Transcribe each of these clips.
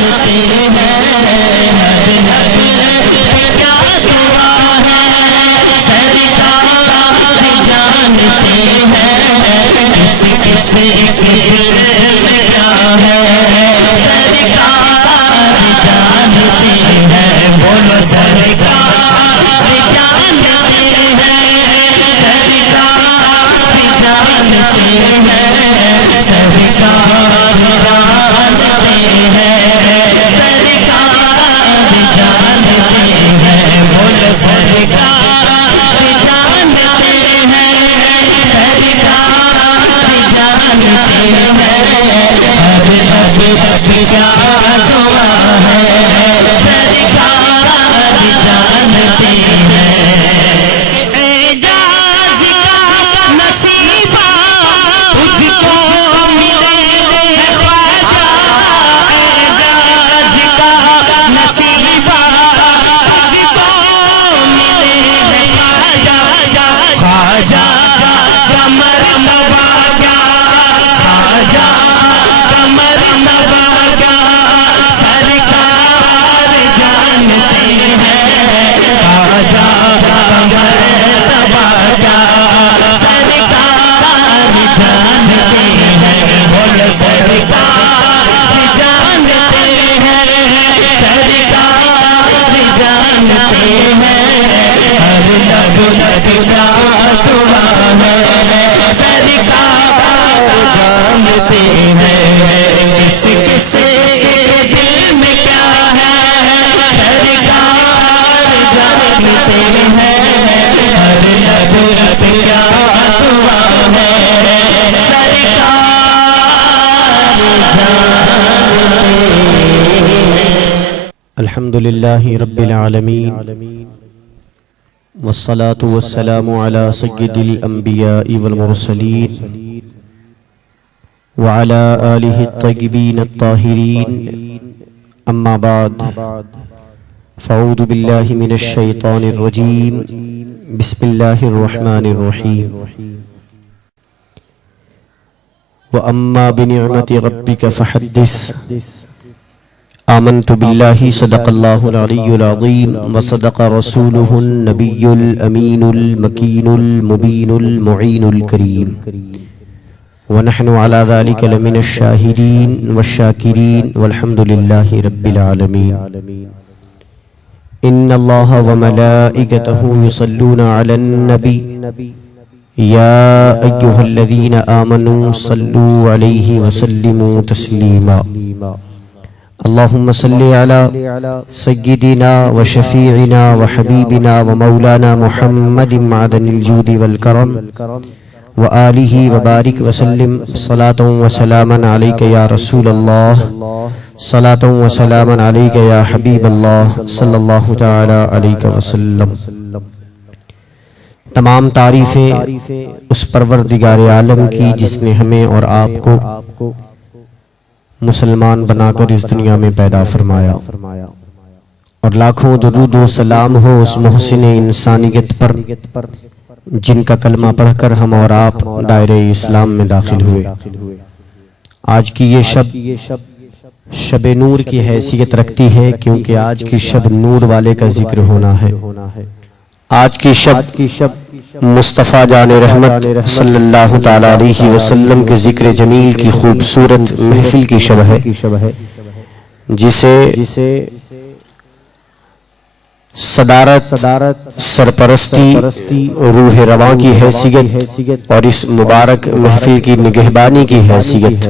جانتے ہیں ہر لب پہ کیا دعا ہے سرکار جانتے ہیں کس کس ایک دل میں کیا ہے سرکار جانتے ہیں بولو سرکار جانتے ہیں سرکار جانتے ہیں سرکار جانتے ہیں سرکار جانتے ہیں بولو سرکار جانتے ہیں سرکار جانتے ہیں اب کیا دعا ہے سرکار جانتے ہیں اعجاز کا نصیبہ تجھ کو ملے خواجہ اعجاز کا نصیبہ تجھ کو ملے خواجہ خواجہ کمر نواگا خواجہ کمر نواگا سرکار جانتے ہیں خواجہ کمر نواگا سرکار جانتے ہیں بولو سرکار جانتے ہیں سرکار جانتے ہیں ہر لب کا دعا ہے سرکار جانتے ہیں کس کس دل میں کیا ہے سرکار جانتے ہیں ہر لب کا دعا ہے سرکار جانتے ہیں الحمد للہ رب العالمین والصلاة والسلام على سید الانبیاء والمرسلین وعلى آلہ الطیبین الطاہرین اما بعد فاعوذ باللہ من الشیطان الرجیم بسم اللہ الرحمن الرحیم وَأَمَّا بِنِعْمَةِ رَبِّكَ فَحَدِّثْ آمنت باللہ صدق اللہ العلی العظیم وصدق رسولہ النبی الامین المکین المبین المعین الکریم ونحن على ذلك لمن الشاہدین والشاکرین والحمد للہ رب العالمین ان اللہ وملائکتہ یصلون علی النبی یا ایہا الذین آمنوا صلوا علیہ وسلموا تسلیما اللہم صلی علی سیدنا وشفیعنا وحبیبنا ومولانا محمد معدن الجود والکرم وآلہ وبارک وسلم صلاة وسلاما علیک یا رسول اللہ صلاة وسلاما علیک یا حبیب اللہ صلی اللہ تعالی علیہ وسلم تمام تعریفیں اس پروردگار عالم کی جس نے ہمیں اور آپ کو مسلمان بنا کر اس دنیا میں پیدا فرمایا اور لاکھوں درود و سلام ہو اس محسن انسانیت پر جن کا کلمہ پڑھ کر ہم اور آپ دائرہ اسلام میں داخل ہوئے۔ آج کی یہ شب نور کی حیثیت رکھتی ہے کیونکہ آج کی شب نور والے کا ذکر ہونا ہے۔ آج کی شب مصطفیٰ جان رحمت صلی اللہ تعالی علیہ وسلم کے ذکر جمیل کی خوبصورت محفل کی شب ہے جسے صدارت سرپرستی روح رواں کی حیثیت اور اس مبارک محفل کی نگہبانی کی حیثیت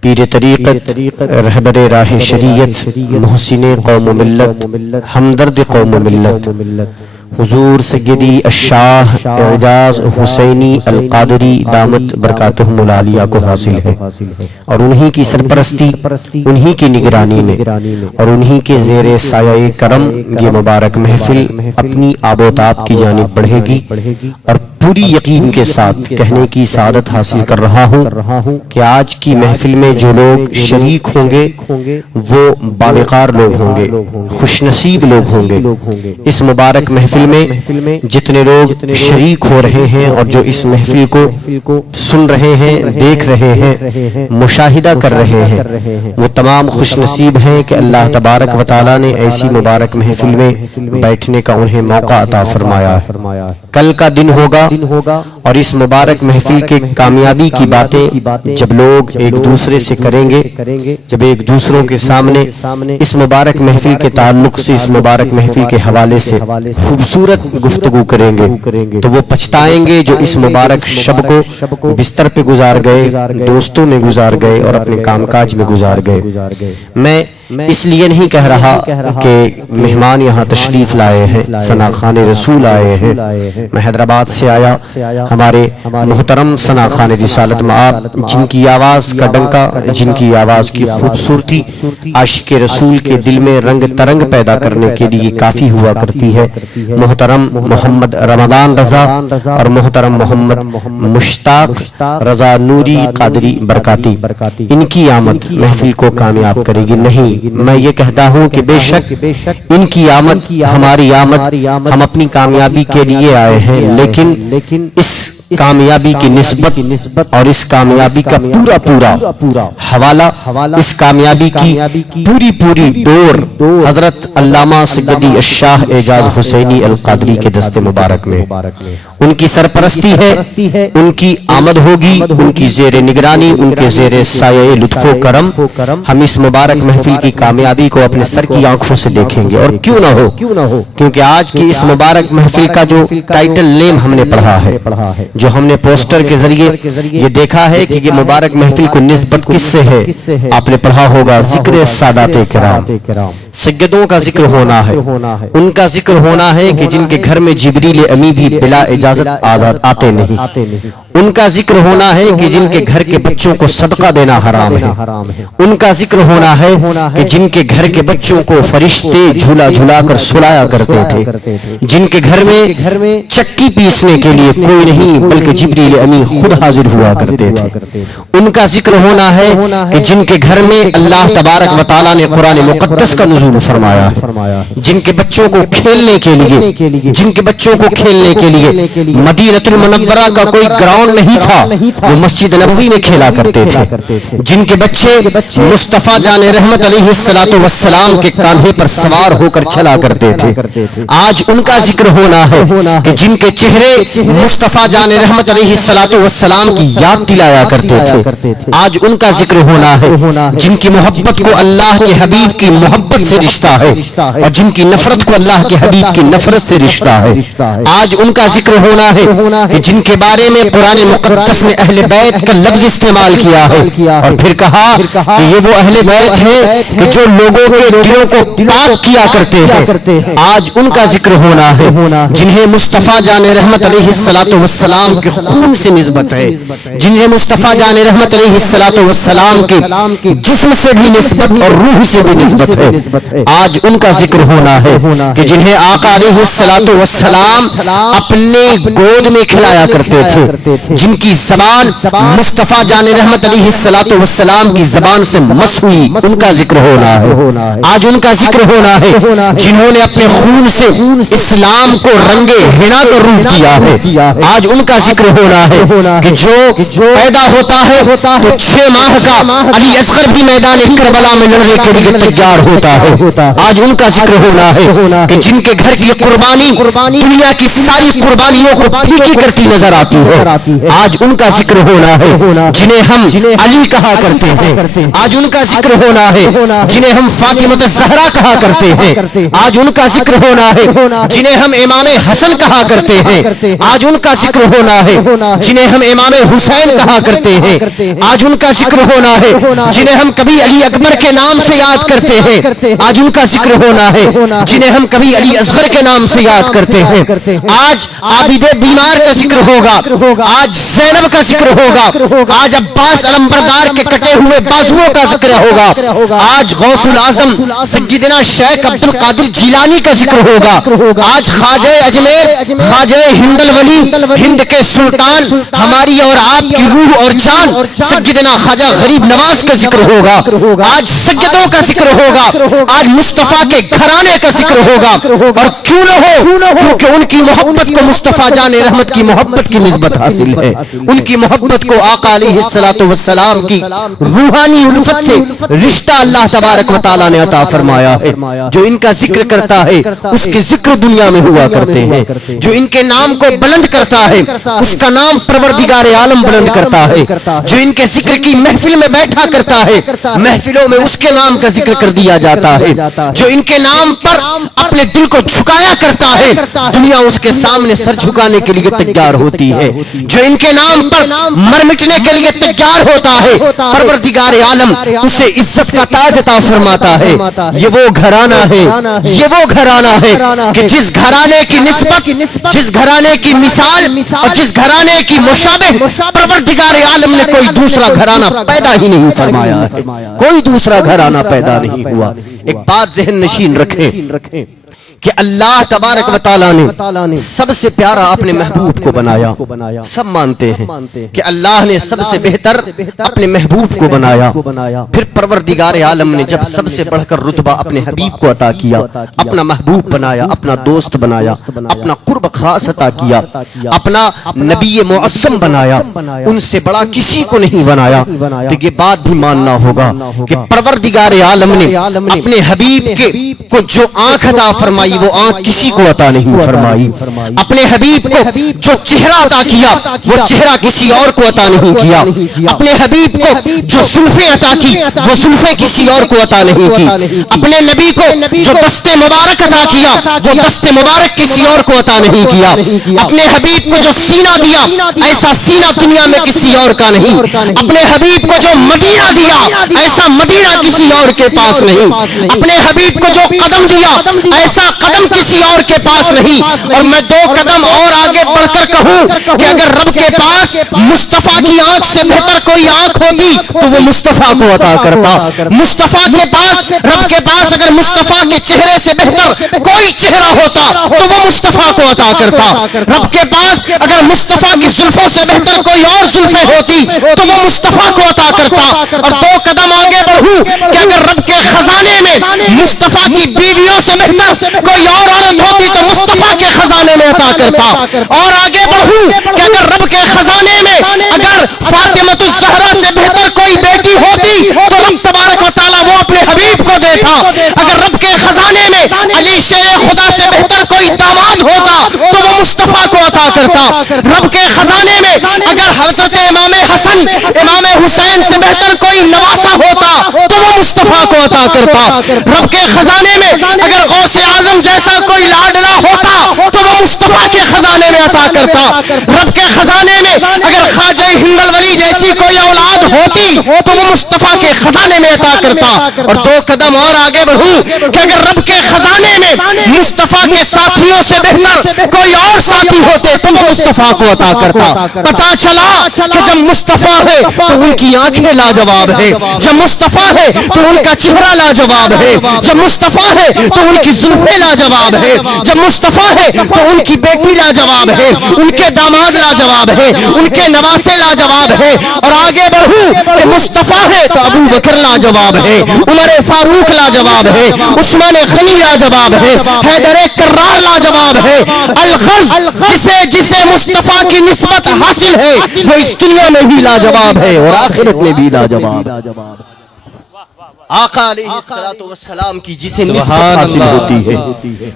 پیر طریقت رہبر راہ شریعت محسن قوم و ملت ہمدرد قوم و ملت حضور سیدی الشاہ اعجاز حسینی القادری دامت برکاتہم العالیہ کو حاصل ہے اور انہی کی سرپرستی انہی کی نگرانی میں اور انہی کے زیر سایہ کرم یہ مبارک محفل اپنی آب و تاب کی جانب بڑھے گی اور پوری یقین کے ساتھ کہنے کی سعادت حاصل کر رہا ہوں کہ آج کی محفل میں جو لوگ شریک ہوں گے وہ باوقار لوگ ہوں گے، خوش نصیب لوگ ہوں گے۔ اس مبارک محفل میں جتنے لوگ شریک ہو رہے ہیں اور جو اس محفل کو سن رہے ہیں، دیکھ رہے ہیں، مشاہدہ کر رہے ہیں، وہ تمام خوش نصیب ہیں کہ اللہ تبارک و تعالیٰ نے ایسی مبارک محفل میں بیٹھنے کا انہیں موقع عطا فرمایا ہے۔ کل کا دن ہوگا اور اس مبارک محفل کے کامیابی کی باتیں جب لوگ ایک دوسرے سے کریں گے، جب ایک دوسروں کے سامنے اس مبارک محفل کے تعلق سے، اس مبارک محفل کے حوالے سے خوبصورت گفتگو کریں گے تو وہ پچھتائیں گے جو اس مبارک شب کو بستر پہ گزار گئے، دوستوں میں گزار گئے اور اپنے کام کاج میں گزار گئے۔ میں اس لیے نہیں کہہ رہا کہ مہمان یہاں تشریف لائے ہیں، ثنا خان رسول آئے ہیں۔ میں حیدرآباد سے آیا، ہمارے محترم ثنا خان رسالت مآب جن کی آواز کا ڈنکا، جن کی آواز کی خوبصورتی عاشق رسول کے دل میں رنگ ترنگ پیدا کرنے کے لیے کافی ہوا کرتی ہے، محترم محمد رمضان رضا اور محترم محمد مشتاق رضا نوری قادری برکاتی، ان کی آمد محفل کو کامیاب کرے گی۔ نہیں، میں یہ کہتا ہوں کہ بے شک ان کی آمد ہماری آمد، ہم اپنی کامیابی کے لیے آئے ہیں، لیکن اس کامیابی کی نسبت اور اس کامیابی کا پورا حوالہ، اس کامیابی کی پوری ڈور حضرت علامہ سیدی الشاہ اعجاز حسینی القادری کے دست مبارک میں، ان کی سرپرستی ہے، ان کی آمد ہوگی، ان کی زیر نگرانی، ان کے زیر سایہ لطف و کرم ہم اس مبارک محفل کی کامیابی کو اپنے سر کی آنکھوں سے دیکھیں گے۔ اور کیوں نہ ہو، کیونکہ آج کی اس مبارک محفل کا جو ٹائٹل نیم ہم نے پڑھا ہے، جو ہم نے پوسٹر کے ذریعے یہ دیکھا ہے کہ یہ مبارک محفل کو نسبت کس سے ہے، آپ نے پڑھا ہوگا ذکر سادات کرام، سیدوں کا ذکر ہونا ہے، ان کا ذکر ہونا ہے کہ جن کے گھر میں جبریل امی بھی بلا اجازت آتے نہیں، ان کا ذکر ہونا ہے کہ جن کے گھر کے بچوں کو صدقہ دینا حرام ہے، ان کا ذکر ہونا ہے کہ جن کے گھر کے بچوں کو فرشتے جھولا جھولا کر سلایا کرتے تھے، جن کے گھر میں چکی پیسنے کے لیے کوئی نہیں بلکہ جبریل امی خود حاضر ہوا کرتے تھے، ان کا ذکر ہونا ہے کہ جن کے گھر میں اللہ تبارک و تعالیٰ نے قرآن مقدس کا نزول فرمایا ہے، جن کے بچوں کو کھیلنے کے لیے مدینہ المنورہ کا کوئی گراؤنڈ نہیں تھا، وہ مسجد نبوی میں کھیلا کرتے تھے، جن کے بچے مصطفیٰ جان رحمت علیہ السلام کے کاندھے پر سوار ہو کر چلا کرتے تھے، آج ان کا ذکر ہونا ہے کہ جن کے چہرے مصطفیٰ جان رحمت علیہ السلام کی یاد دلایا کرتے تھے، آج ان کا ذکر ہونا ہے جن کی محبت کو اللہ کے حبیب کی محبت سے رشتہ ہے اور جن کی نفرت کو اللہ کے حبیب کی نفرت سے رشتہ ہے، آج ان کا ذکر ہونا ہے کہ جن کے بارے میں قرآن مقدس نے اہل بیت کا لفظ استعمال کیا ہے اور پھر کہا کہ یہ وہ اہل بیت ہے کہ جو لوگوں کے دلوں کو پاک کیا کرتے ہیں، آج ان کا ذکر ہونا ہے جنہیں مصطفیٰ جان رحمت علیہ السلام کے خون سے نسبت ہے، جنہیں مصطفیٰ جان رحمت علیہ السلام کے جسم سے بھی نسبت اور روح سے بھی نسبت ہے، آج ان کا ذکر ہونا ہے کہ جنہیں آقا علیہ السلام اپنے گود میں کھلایا کرتے تھے، جن کی زبان مصطفیٰ جان رحمت علیہ السلام کی زبان سے مس ہوئی، ان کا ذکر ہونا ہے، آج ان کا ذکر ہونا ہے جنہوں نے اپنے خون سے اسلام کو رنگے حنا کا روپ کیا ہے، آج ان کا ذکر ہونا ہے کہ جو پیدا ہوتا ہے تو 6 ماہ کا علی اصغر بھی میدان کربلا میں لڑنے کے لیے تیار ہوتا ہے، آج ان کا ذکر ہونا ہے کہ جن کے گھر کی قربانی دنیا کی ساری قربانیوں کو پھیکی کرتی نظر آتی ہے، آج ان کا ذکر ہونا ہے جنہیں ہم علی کہا کرتے ہیں، آج ان کا ذکر ہونا ہے جنہیں ہم فاطمہ الزہرا کہا کرتے ہیں، آج ان کا ذکر ہونا ہے جنہیں ہم امام حسن کہا کرتے ہیں، آج ان کا ذکر ہونا ہے جنہیں ہم امام حسین کہا کرتے ہیں، آج ان کا ذکر ہونا ہے جنہیں ہم کبھی علی اکبر کے نام سے یاد کرتے ہیں، آج ان کا ذکر ہونا ہے، جنہیں ہم کبھی علی اصغر کے نام سے یاد کرتے ہیں۔ آج عابد بیمار کا ذکر ہوگا، آج زینب کا ذکر ہوگا، آج عباس علمبردار کے کٹے ہوئے بازوؤں کا ذکر ہوگا، آج غوث العظم سیدنا شیخ عبد القادر جیلانی کا ذکر ہوگا، آج خواجہ اجمیر، خواجہ ہند الولی، ہند کے سلطان، ہماری اور آپ کی روح اور جان سیدنا خواجہ غریب نواز کا ذکر ہوگا، آج سیدوں کا ذکر ہوگا، آج مصطفیٰ کے گھرانے کا ذکر ہوگا، اور کیوں نہ ہو، کیونکہ ان کی محبت کو مصطفیٰ جان رحمت کی محبت کی نسبت حاصل ہے، ان کی محبت کو آقا علیہ السلام کی روحانی الفت سے رشتہ اللہ تبارک و تعالیٰ نے عطا فرمایا ہے۔ جو ان کا ذکر کرتا ہے اس کے ذکر دنیا میں ہوا کرتے ہیں، جو ان کے نام کو بلند کرتا ہے اس کا نام پروردگار عالم بلند کرتا ہے، جو ان کے ذکر کی محفل میں بیٹھا کرتا ہے محفلوں میں اس کے نام کا ذکر کر دیا جاتا ہے، جو ان کے نام پر اپنے دل کو جھکایا کرتا ہے دنیا اس کے سامنے سر جھکانے کے لیے تیار ہوتی ہے، جو ان کے نام پر مر مٹنے کے لیے تیار ہوتا ہے پروردگار عالم اسے عزت کا تاج عطا فرماتا ہے۔ یہ وہ گھرانہ ہے، یہ وہ گھرانہ ہے کہ جس گھرانے کی نسبت، جس گھرانے کی مثال اور جس گھرانے کی مشابہ پروردگار عالم نے کوئی دوسرا گھرانہ پیدا ہی نہیں فرمایا ہے، کوئی دوسرا گھرانہ پیدا نہیں ہوا۔ ایک بات ذہن نشین رکھیں کہ اللہ تبارک و تعالیٰ نے سب سے پیارا اپنے محبوب کو بنایا۔ سب مانتے ہیں کہ اللہ نے سب سے بہتر اپنے محبوب کو بنایا، پھر پروردگار عالم نے جب سب سے بڑھ کر رتبہ اپنے حبیب کو عطا کیا، اپنا محبوب بنایا، اپنا دوست بنایا، اپنا قرب خاص عطا کیا، اپنا نبی معصم بنایا، ان سے بڑا کسی کو نہیں بنایا۔ تو یہ بات بھی ماننا ہوگا کہ پروردگار عالم نے اپنے حبیب کو جو آنکھ عطا فرمائی وہ آنکھ کسی کو عطا نہیں فرمائی، اپنے حبیب کو جو چہرہ عطا کیا وہ چہرہ کسی اور کو عطا نہیں کیا، اپنے حبیب کو جو زلفیں عطا کی وہ زلفیں کسی اور کو عطا نہیں کی، اپنے نبی کو جو دست مبارک عطا کیا وہ دست مبارک کسی اور کو عطا نہیں کیا، اپنے حبیب کو جو سینہ دیا ایسا سینہ دنیا میں کسی اور کا نہیں، اپنے حبیب کو جو مدینہ دیا ایسا مدینہ کسی اور کے پاس نہیں، اپنے حبیب کو جو قدم دیا ایسا قدم کسی اور کے پاس نہیں۔ اور میں دو قدم اور آگے بڑھ کر کہوں کہ اگر رب کے پاس مصطفیٰ کی آنکھ سے بہتر کوئی آنکھ ہوتی تو وہ مصطفیٰ کو عطا کرتا، مصطفیٰ کے پاس، رب کے پاس اگر مصطفیٰ کے چہرے سے بہتر کوئی چہرہ ہوتا تو وہ مصطفیٰ کو عطا کرتا، رب کے پاس اگر مصطفیٰ کی زلفوں سے بہتر کوئی اور زلفیں ہوتی تو وہ مصطفیٰ کو عطا کرتا۔ اور دو قدم آگے بڑھوں کہ اگر رب کے خزانے میں مصطفیٰ کی بیویوں سے بہتر کوئی اور عورت ہوتی تو مصطفیٰ کے خزانے میں عطا کرتا، اور آگے بڑھوں کہ اگر رب کے خزانے میں اگر فاطمۃ الزہرا سے بہتر کوئی بیٹی ہوتی تو رب تبارک و تعالیٰ وہ اپنے حبیب کو دیتا، اگر رب کے خزانے میں علی شیر خدا سے بہتر کوئی داماد ہوتا تو وہ مصطفیٰ کو عطا کرتا، رب کے خزانے میں اگر حضرت امام حسن امام حسین سے بہتر کوئی نواسا ہوتا تو وہ مصطفیٰ کو عطا کرتا، رب کے خزانے میں اگر غوث اعظم جیسا کوئی لاڈلا ہوتا تو وہ مصطفیٰ کے خزانے میں عطا کرتا، رب کے خزانے میں اگر خواجہ ہند الولی جیسی کوئی اولاد ہوتی تو وہ مصطفیٰ کے خزانے میں عطا کرتا۔ اور دو قدم اور آگے بڑھوں کہ اگر رب کے خزانے میں مصطفیٰ کے ساتھیوں سے بہتر کوئی اور ساتھی ہوتے تو وہ مصطفیٰ کو عطا کرتا۔ پتا چلا کہ جب مصطفیٰ ہے تو ان کی آنکھیں لاجواب ہے، جب مصطفیٰ ہے تو ان کا چہرہ لاجواب ہے، جب مصطفیٰ ہے تو ان کی زلفیں لاجواب ہے، جب مصطفیٰ ہے تو ان کی بیٹی لاجواب ہے، ان کے داماد لاجواب ہے، ان کے نواسے لاجواب ہے۔ اور آگے بڑھوں کہ مصطفیٰ ہے تو ابو بکر لاجواب ہے، عمر فاروق لاجواب ہے، عثمان غنی لاجواب ہے، حیدر کرار لاجواب ہے، الغز جسے مصطفیٰ کی نسبت حاصل ہے وہ اس دنیا میں بھی لاجواب ہے اور آخرت میں بھی لاجواب ہے۔ آقا علیہ السلام کی جسے نسبت حاصل ہوتی ہے،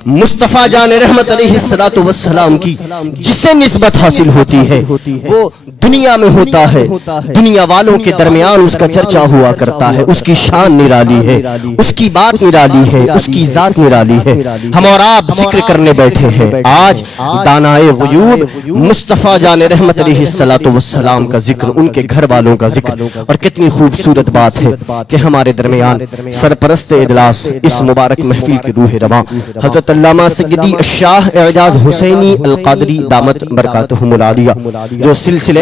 مصطفیٰ جان رحمت علیہ السلام کی جسے نسبت حاصل ہوتی ہے وہ دنیا میں ہوتا ہے، دنیا والوں کے درمیان اس کا چرچا ہوا کرتا ہے، اس کی شان نرالی ہے، اس کی بات نرالی ہے، اس کی ذات نرالی ہے۔ ہم اور آپ ذکر کرنے بیٹھے ہیں آج دانائے غیوب مصطفیٰ جان رحمت علیہ السلام کا ذکر، ان کے گھر والوں کا ذکر، اور کتنی خوبصورت بات ہے کہ ہمارے درمیان درمیان سرپرست اجلاس اس مبارک محفل کی روح رواں حضرت علامہ سیدی الشاہ اعجاز حسینی القادری دامت برکاتہم العالیہ جو سلسلہ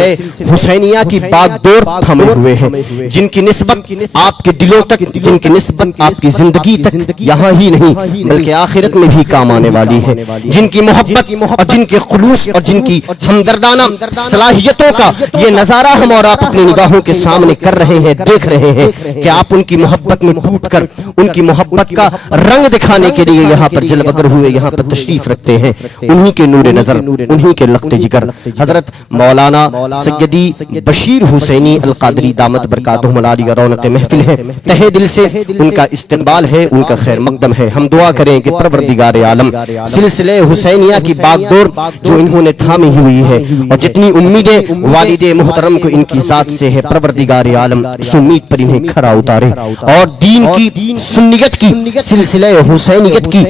حسینیہ کی بات دور تھمے ہوئے ہیں، جن کی نسبت آپ کے دلوں تک، جن کی نسبت آپ کی زندگی تک یہاں ہی نہیں بلکہ آخرت میں بھی کام آنے والی ہے، جن کی محبت اور جن کے خلوص اور جن کی ہمدردانہ صلاحیتوں کا یہ نظارہ ہم اور آپ اپنی نگاہوں کے سامنے کر رہے ہیں، دیکھ رہے ہیں کہ آپ ان کی محبت میں ٹوٹ کر ان کی محبت کا رنگ دکھانے کے لیے یہاں پر جلوہ گر ہوئے، یہاں پر تشریف رکھتے ہیں۔ انہی کے نور نظر، انہی کے لخت جگر حضرت مولانا سیدی بشیر حسینی القادری دامت برکاتہم العالیہ رونق محفل ہے، تہہ دل سے ان کا استقبال ہے، ان کا خیر مقدم ہے۔ ہم دعا کریں کہ پروردگار عالم سلسلہ حسینیہ کی باغدور جو انہوں نے تھامی ہوئی ہے اور جتنی امیدیں والد محترم کو ان کی ذات سے ہے، پروردگار عالم اس امید پر انہیں کھرا اتارے اور دین کی سنیت کی سلسلہ حسینیت کی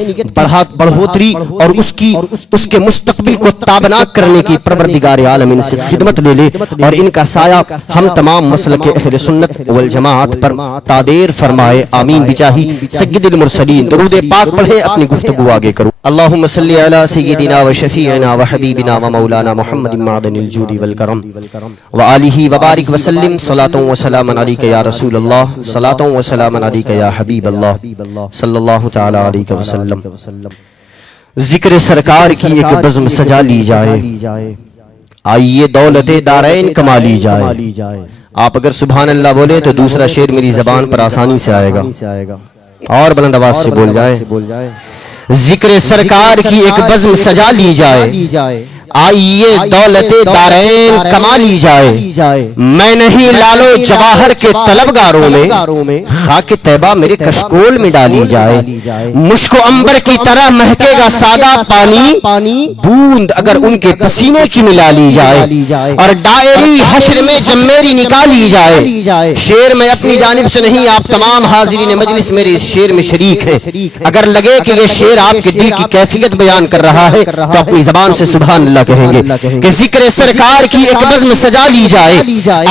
بڑھوتری اور اس کے مستقبل کو تابناک کرنے کی پروردگار عالم ان سے خدمت لے لے اور ان کا سایہ ہم تمام مسلک اہل سنت والجماعت پر تادیر فرمائے، آمین بجاہی سید المرسلین۔ درود پاک پڑھے، اپنی گفتگو آگے کرو۔ اللہم صلی علی سیدنا و شفیعنا و حبیبنا و مولانا محمد معدن الجود والکرم و آلہ وبارک وسلم، صلاۃ و سلام علیک یا رسول اللہ، صلاۃ و سلام علیک یا حبیب اللہ صلی اللہ تعالی علیہ وسلم۔ ذکر سرکار کی ایک بزم سجا لی جائے، آئیے دولت دارین کما لی جائے۔ آپ اگر سبحان اللہ بولے تو دوسرا شعر میری زبان پر آسانی سے آئے گا، اور بلند آواز سے بول جائے۔ ذکر سرکار کی ایک بزم سجا لی جائے، آئیے دولت دارین کما لی جائے۔ میں نہیں لالو جواہر کے طلبگاروں میں، خاک طیبہ میرے کشکول میں ڈالی جائے۔ مشک و عنبر کی طرح مہکے گا سادہ پانی، بوند اگر ان کے پسینے کی ملا لی جائے۔ اور ڈائری حشر میں جب میری نکالی جائے۔ شعر میں اپنی جانب سے نہیں، آپ تمام حاضرین مجلس میرے اس شعر میں شریک ہے۔ اگر لگے کہ یہ شعر آپ کے دل کی کیفیت بیان کر رہا ہے تو اپنی زبان سے سبحان اللہ کہیں گے کہ ذکر سرکار کی ایک بزم سجا لی جائے،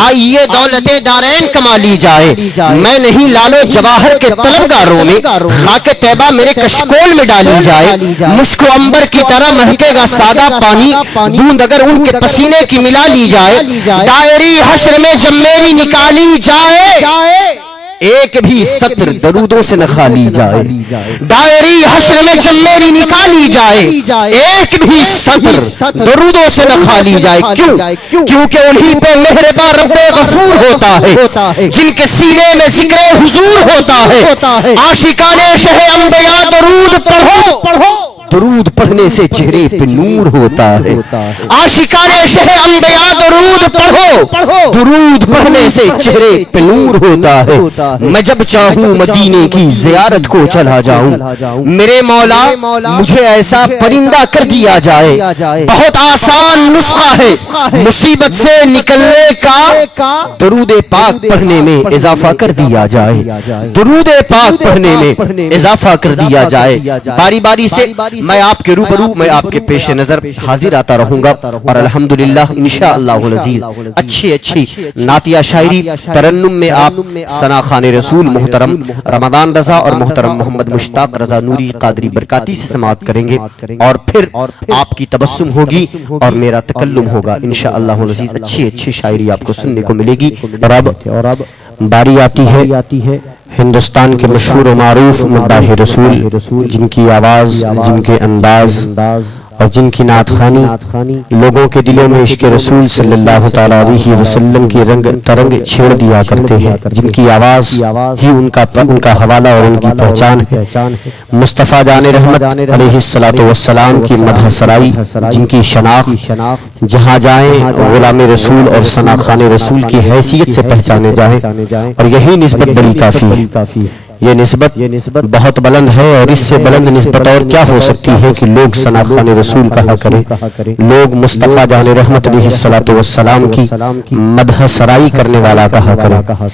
آئیے دولت دارین کما لی جائے۔ میں نہیں لالو جواہر کے طلبگاروں میں، خاک طیبہ میرے کشکول میں ڈالی جائے۔ مشک و عنبر کی طرح مہکے گا سادہ پانی، بوند اگر ان کے پسینے کی ملا لی جائے۔ دائری حشر میں جب میری نکالی جائے، ایک بھی سطر درودوں سے نہ خالی جائے۔ دائری حشر میں جب میری نکالی جائے، ایک بھی سطر درودوں سے نہ خالی جائے۔ کیوں؟ کیونکہ انہی پہ مہربان رب غفور ہوتا ہے، جن کے سینے میں ذکر حضور ہوتا ہے۔ عاشقان شہ انبیاء درود پڑھو، درود پڑھنے سے چہرے پہ نور ہوتا ہے۔ عاشقان شہ انبیاء درود پڑھو، درود پڑھنے سے چہرے پہ نور ہوتا ہے۔ میں جب چاہوں مدینے کی زیارت کو چلا جاؤں، میرے مولا مجھے ایسا پرندہ کر دیا جائے۔ بہت آسان نسخہ ہے مصیبت سے نکلنے کا، درود پاک پڑھنے میں اضافہ کر دیا جائے، درود پاک پڑھنے میں اضافہ کر دیا جائے۔ باری باری سے میں آپ کے روبرو، میں آپ کے پیش نظر حاضر آتا رہوں گا، اور الحمدللہ انشاءاللہ العزیز اچھی نعتیہ شاعری ترنم میں آپ ثنا خان رسول محترم رمضان رضا اور محترم محمد مشتاق رضا نوری قادری برکاتی سے سماعت کریں گے، اور پھر آپ کی تبسم ہوگی اور میرا تکلم ہوگا انشاءاللہ العزیز۔ اچھی شاعری آپ کو سننے کو ملے گی۔ اور اب باری آتی ہے ہندوستان کے مشہور و معروف مداح رسول، جن کی آواز، جن کے انداز اور جن کی نعت خوانی لوگوں کے دلوں میں عشق رسول صلی اللہ تعالی علیہ وسلم کی رنگ ترنگ چھیڑ دیا کرتے ہیں، جن کی آواز ہی ان کا حوالہ اور ان کی پہچان ہے۔ مصطفیٰ جان رحمت علیہ الصلوۃ والسلام کی مدح سرائی، جن کی شناخت جہاں جائیں غلام رسول اور ثنا خان رسول کی حیثیت سے پہچانے جائیں، اور یہی نسبت بڑی کافی ہے۔ یہ نسبت بہت بلند ہے، اور اس سے بلند نسبت اور کیا ہو سکتی ہے کہ لوگ ثنا خان رسول کہا کریں، لوگ مصطفیٰ جان رحمت علیہ الصلوۃ والسلام کی مدح سرائی کرنے والا کہا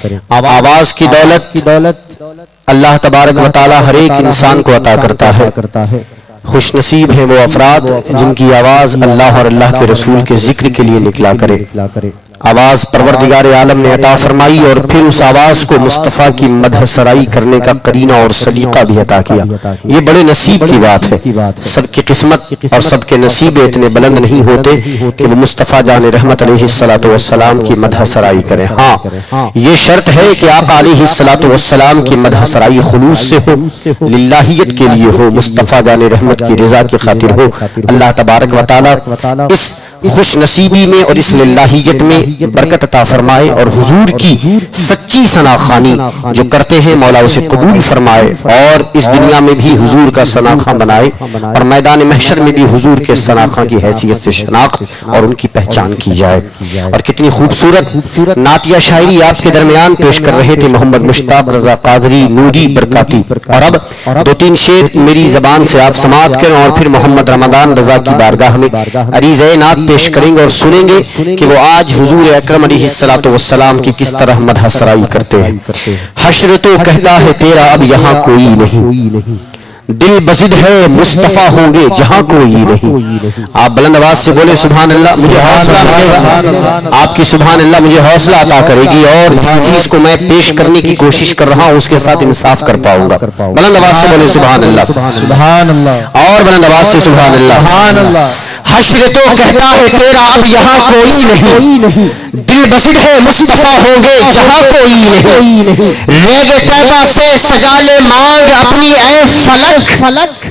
کریں۔ آواز کی دولت اللہ تبارک و تعالی ہر ایک انسان کو عطا کرتا ہے۔ خوش نصیب ہیں وہ افراد جن کی آواز اللہ اور اللہ کے رسول کے ذکر کے لیے نکلا کرے۔ آواز پروردگار عالم نے عطا فرمائی اور پھر اس آواز کو مصطفیٰ کی مدح سرائی کرنے کا قرینہ اور سلیقہ بھی عطا کیا. یہ بڑے نصیب کی بات ہے. سب کی قسمت اور سب کے نصیب اتنے بلند نہیں ہوتے کہ وہ مصطفیٰ جان رحمت علیہ الصلوۃ والسلام کی مدح سرائی کریں. ہاں یہ شرط ہے کہ آقا علیہ الصلوۃ والسلام کی مدح سرائی خلوص سے ہو, للہیت کے لیے ہو, مصطفیٰ جان رحمت کی رضا کی خاطر ہو. اللہ تبارک و تعالی اس خوش نصیبی میں اور اس للہیت میں برکت عطا فرمائے اور حضور کی سچی ثنا خوانی جو کرتے ہیں مولا اسے قبول فرمائے اور اس دنیا میں بھی حضور کا ثنا خواں بنائے اور میدان محشر میں بھی حضور کے ثنا خواں کی حیثیت سے شناخت اور ان کی پہچان کی جائے. اور کتنی خوبصورت نعتیہ شاعری آپ کے درمیان پیش کر رہے تھے محمد مشتاق رضا قادری نوری برکاتی. اور اب 2-3 شعر میری زبان سے آپ سماعت کریں اور پھر محمد رمضان رضا کی بارگاہ میں عریض نعت پیش کریں گے اور سنیں گے کہ وہ آج حضور اکرم علیہ الصلوۃ والسلام کی کس طرح مدح سرائی کرتے ہیں. حشر تو کہتا ہے تیرا اب یہاں کوئی نہیں, دل بزد ہے مصطفیٰ ہوں گے جہاں کوئی نہیں. آپ بلند آواز سے بولے سبحان اللہ. مجھے حوصلہ ملے گا, آپ کی سبحان اللہ مجھے حوصلہ عطا کرے گی اور جس چیز کو میں پیش کرنے کی کوشش کر رہا ہوں اس کے ساتھ انصاف کر پاؤں گا. بلند آواز سے بولے سبحان اللہ, سبحان اللہ, اور بلند آواز سے سبحان اللہ, سبحان اللہ. حشر تو کہتا ہے تیرا اب یہاں کوئی نہیں, دل بسد ہے مصطفیٰ ہوں گے جہاں کوئی نہیں. ریگ طیبہ سے سجا لے مانگ اپنی اے فلک,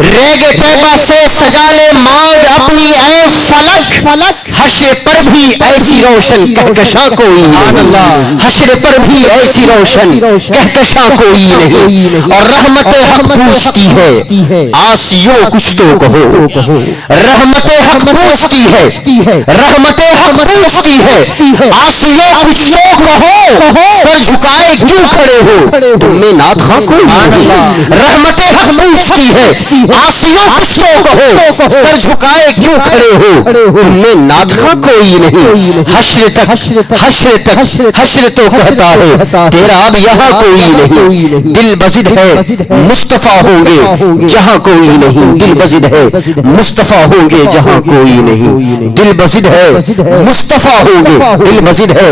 ریگ طیبہ سے سجا لے مانگ اپنی اے فلک. حشر پر بھی ایسی روشن کہکشاں کوئی نہیں, حشر پر بھی ایسی روشن کہکشاں کوئی نہیں. اور رحمت حق پوچھتی ہے آسیوں کچھ تو کہو, رحمت حق پوچھتی ہے, رحمت حق پوچھتی ہے آسیوں کچھ تو کہو, سر جھکائے کیوں کھڑے ہو تم میں نعت خواں کوئی نہیں. رحمت حق پوچھتی ہے آسیوں کچھ تو کہو, سر جھکائے کیوں کھڑے ہو تم میں نعت خواں کوئی نہیں. حشر تو کہتا ہے تیرا اب یہاں کوئی نہیں, دل بزد ہے مصطفیٰ ہوں گے جہاں کوئی نہیں. دل بزد ہے مصطفیٰ ہوں گے جہاں کوئی نہیں. دل بزد ہے مصطفیٰ ہوں گے, دل بزد ہے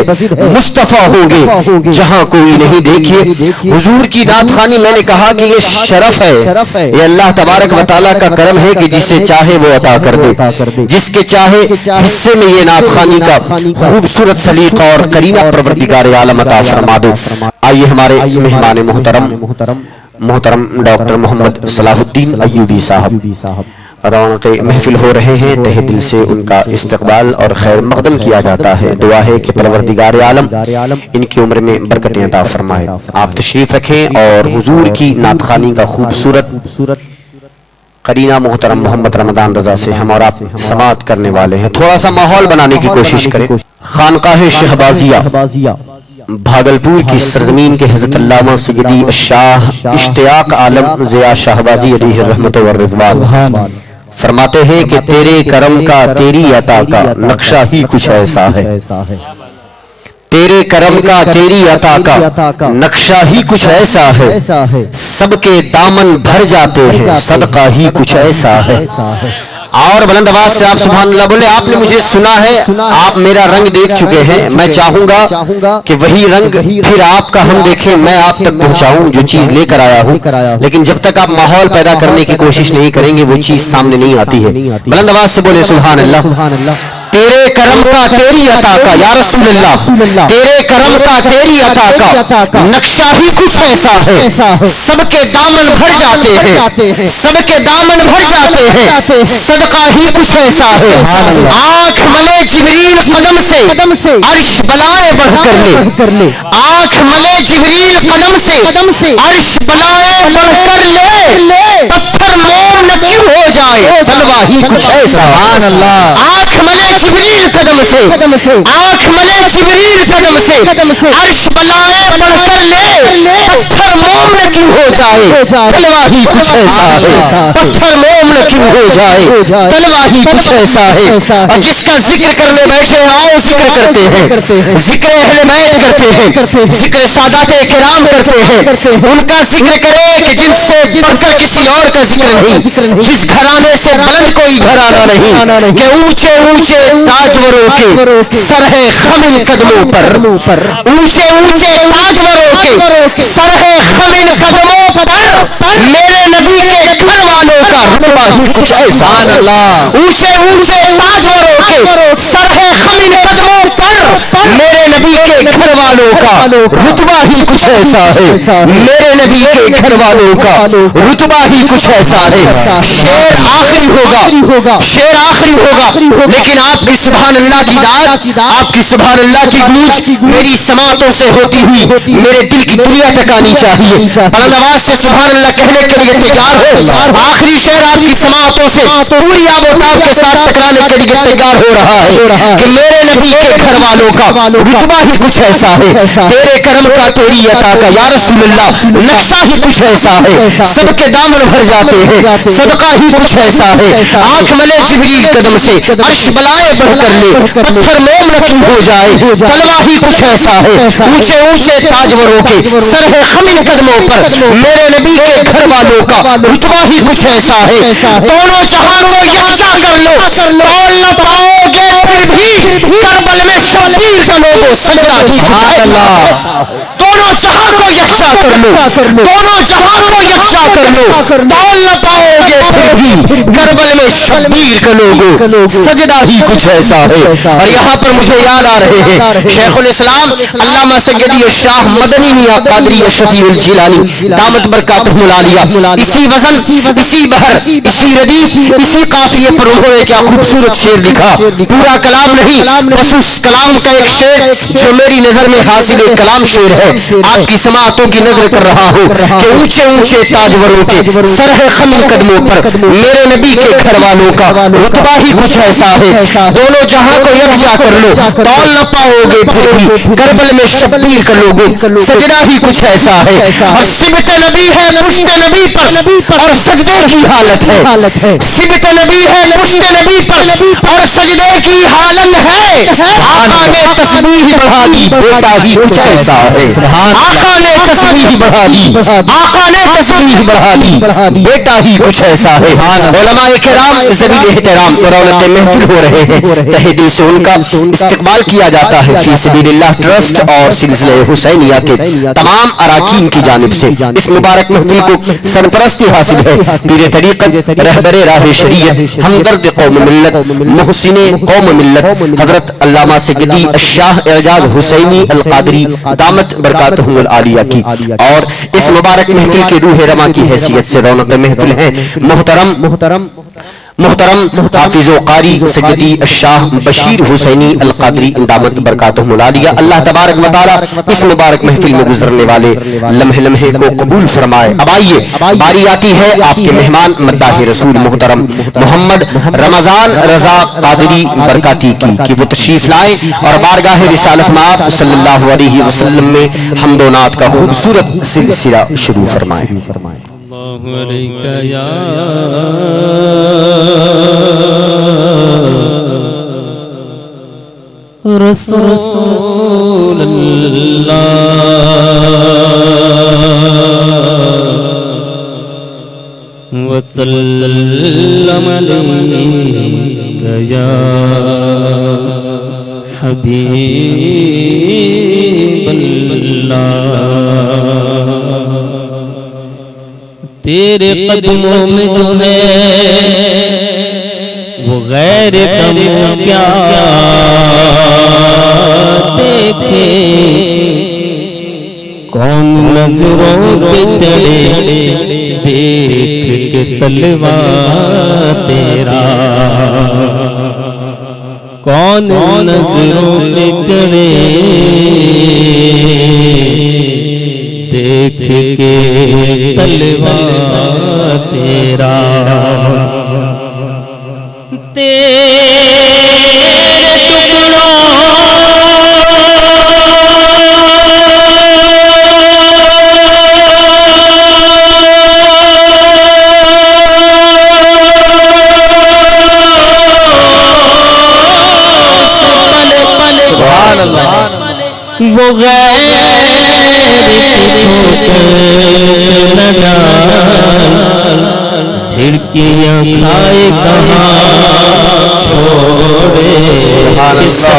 مصطفیٰ ہوں گے جہاں کوئی نہیں. دیکھیے حضور کی نعت خوانی, میں نے کہا کہ یہ شرف ہے, یہ اللہ تبارک و تعالیٰ کا کرم ہے کہ جسے چاہے وہ عطا کر دے, جس کے چاہے حصے میں یہ نعت خوانی کا خوبصورت سلیقہ اور قرینہ پروردگار عالم عطا فرما دے. آئیے ہمارے مہمان محترم ڈاکٹر محمد صلاح الدین ایوبی صاحب رونق محفل ہو رہے ہیں, تہ دل سے ان کا استقبال اور خیر مقدم کیا جاتا ہے. دعا ہے کہ پروردگار عالم ان کی عمر میں برکتیں عطا فرمائے. آپ تشریف رکھیں اور حضور کی نعت خوانی کا خوبصورت قرینہ محترم محمد رمضان رضا سے ہم اور آپ سماعت کرنے والے ہیں. تھوڑا سا ماحول بنانے کی کوشش کریں. خانقاہ شہبازیہ بھاگلپور کی سرزمین کے حضرت علامہ سیدی الشاہ اشتیاق عالم ضیاء شہبازی علیہ الرحمت والرضوان فرماتے ہیں کہ تیرے کرم کا تیری عطا کا نقشہ ہی کچھ ایسا ہے, تیرے کرم کا تیری عطا کا نقشہ ہی کچھ ایسا ہے, سب کے دامن بھر جاتے ہیں صدقہ ہی کچھ ایسا ہے. اور بلند آواز سے آپ سبحان اللہ بولے. آپ نے مجھے سنا ہے, آپ میرا رنگ دیکھ چکے ہیں, میں چاہوں گا کہ وہی رنگ پھر آپ کا ہم دیکھیں, میں آپ تک پہنچاؤں جو چیز لے کر آیا ہوں. لیکن جب تک آپ ماحول پیدا کرنے کی کوشش نہیں کریں گے وہ چیز سامنے نہیں آتی ہے. بلند آواز سے بولے سبحان اللہ. تیرے کرم کا تیری عطا کا یا رسول اللہ, تیرے کرم کا تیری عطا کا نقشہ ہی کچھ ایسا ہے, سب کے دامن بھر جاتے ہیں, سب کے دامن بھر جاتے ہیں صدقہ ہی کچھ ایسا ہے. آنکھ ملے جبریل قدم سے عرش بلائے بڑھ کر لے, آنکھ ملے جبریل قدم سے عرش بلائے بڑھ کر لے, پتھر موم نہ کیوں ہو جائے تلوہ ہی کچھ ایسا. آنکھ ملے جبریل قدم سے, آنکھ ملے جبریل قدم سے عرش بلائے بڑھ کر لے پتھر موم نہ کیوں ہو جائے تلوا ہی کچھ ایسا ہے پتھر موم نہ کیوں ہو جائے تلوا ہی کچھ ایسا ہے اور جس کا ذکر کرنے بیٹھے آؤ ذکر کرتے ہیں ذکر اہل بیت کرتے ہیں ذکر سادات کرام کرتے ہیں ان کا ذکر کرے کہ جن سے بڑھ کر کسی اور کا ذکر نہیں جس گھرانے سے بلند کوئی گھرانہ نہیں کہ اونچے اونچے تاجوروں کے سر ہے خم ان قدموں پر اونچے اونچے تاجوروں کے سر ہے خم ان قدموں پر میرے نبی کے گھر والوں کا رتبہ ہی کچھ ایسا اللہ اونچے اونچے تاجوروں کے سر ہے خم ان قدموں پر میرے نبی کے گھر والوں کا رتبہ ہی کچھ ایسا ہے میرے نبی کے گھر والوں کا رتبہ ہی کچھ ایسا ہے شیر آخری ہوگا شیر آخری ہوگا لیکن آپ کی سبحان اللہ کی داد آپ کی سبحان اللہ کی گونج میری سماعتوں سے ہوتی ہوئی میرے دل کی دنیا تک آنی چاہیے بلند آواز سے سبحان اللہ کہنے کے لیے تیار ہو آخری شعر آپ کی سماعتوں سے پوری آب و تاب کے ساتھ ٹکرانے کے لیے تیار ہو رہا ہے کہ میرے نبی کے گھر والوں کا رتبہ ہی کچھ ایسا ہے تیرے کرم کا تیری عطا کا یا رسول اللہ نقشہ ہی کچھ ایسا ہے سب کے دامن بھر جاتے ہیں صدقہ ہی کچھ ایسا ہے آنکھ ملے جبریل قدم سے عرش بلائے بڑھ کر لے پتھر موم نہ کیوں ہو جائے تلوا ہی کچھ ایسا ہے اونچے اونچے تاجوروں کے سر ہے خم ان قدموں پر میرے نبی کے گھر والوں کا رتبہ ہی کچھ ایسا ہے دونوں جہاں کو یکجا کر لو تول نہ پاؤ گے پھر بھی کربل میں شبیر کا لوگو سجدہ ہی کچھ ایسا ہے دونوں جہاں کو یکجا کر لو دونوں جہاں کو یکجا کر لو تول نہ پاؤ گے پھر بھی کربل میں شبیر کا لوگو سجدہ ہی کچھ ایسا ہے اور یہاں پر مجھے یاد آ رہے ہیں شیخ الاسلام علامہ سیدی الشاہ مدنی میاں قادری شفیع الجیلانی دامت برکاتہ العالیہ اسی وزن اسی بحر اسی ردیف اسی قافیے پر انہوں نے کیا خوبصورت شعر لکھا پورا کلام نہیں بس اس کلام کا ایک شعر جو میری نظر میں حاصل کلام شعر ہے آپ کی سماعتوں کی نظر کر رہا ہوں کہ اونچے اونچے تاجوروں کے سر ہے خم قدموں پر میرے نبی کے گھر والوں کا رتبہ ہی کچھ ایسا ہے دونوں جہاں کو یکجا کر لو تول نہ پاؤ گے پھر بھی کربل میں شبیر کا لوگو سجدہ ہی کچھ ایسا ہے اور سبت نبی ہے پشت نبی پر اور سجدے کی حالت ہے سبت نبی ہے پشت نبی پر اور سجدے کی حالت ہے آقا نے تسبیح بڑھا دی بیٹا ہی کچھ ایسا ہے آقا نے تسبیح بڑھا دی آقا نے تسبیح بڑھا دی بیٹا ہی کچھ ایسا ہے علماء کرام ذوی احترام رونق محفل ہو رہے ہیں تہ دل سے ان کا استقبال کیا جاتا ہے فی سبیل اللہ ٹرسٹ اور سلسلہ حسینیہ کے تمام اراکین کی جانب سے اس مبارک محفل کو سرپرستی حاصل ہے پیر طریقت رہبر راہ شریعت ہمدرد قوم ملت محسن قوم ملت حضرت علامہ سیدی الشاہ اعجاز حسینی القادری دامت برکاتہم العالیہ کی اور اس مبارک محفل کے روح رما کی حیثیت سے رونق محفل ہے محترم حافظ و قاری سیدی الشاہ بشیر حسینی القادری دامت برکاتہم العالیہ اللہ تبارک و تعالی اس مبارک محفل میں گزرنے والے لمحے لمحے کو قبول فرمائے اب آئیے باری آتی ہے آپ کے مہمان مداح رسول محترم محمد رمضان رضا قادری برکاتی کی کہ وہ تشریف لائیں اور بارگاہ رسالت مآب صلی اللہ علیہ وسلم میں حمد و نعت کا خوبصورت سلسلہ شروع فرمائیں اللہ علیکہ یا رسول اللہ وسلم علیکہ یا حبیب اللہ تیرے قدموں میں جو ہے وہ غیر کم کیا دیکھے کون نظروں پہ چڑھے دیکھ کے تلوا تیرا کون نظروں پہ چڑھے دیکھ کے تلوا تیرا تیرے ٹکڑوں وہ غیر نہ ڈال جھڑکیاں کھائے کہاں چھوڑے قصہ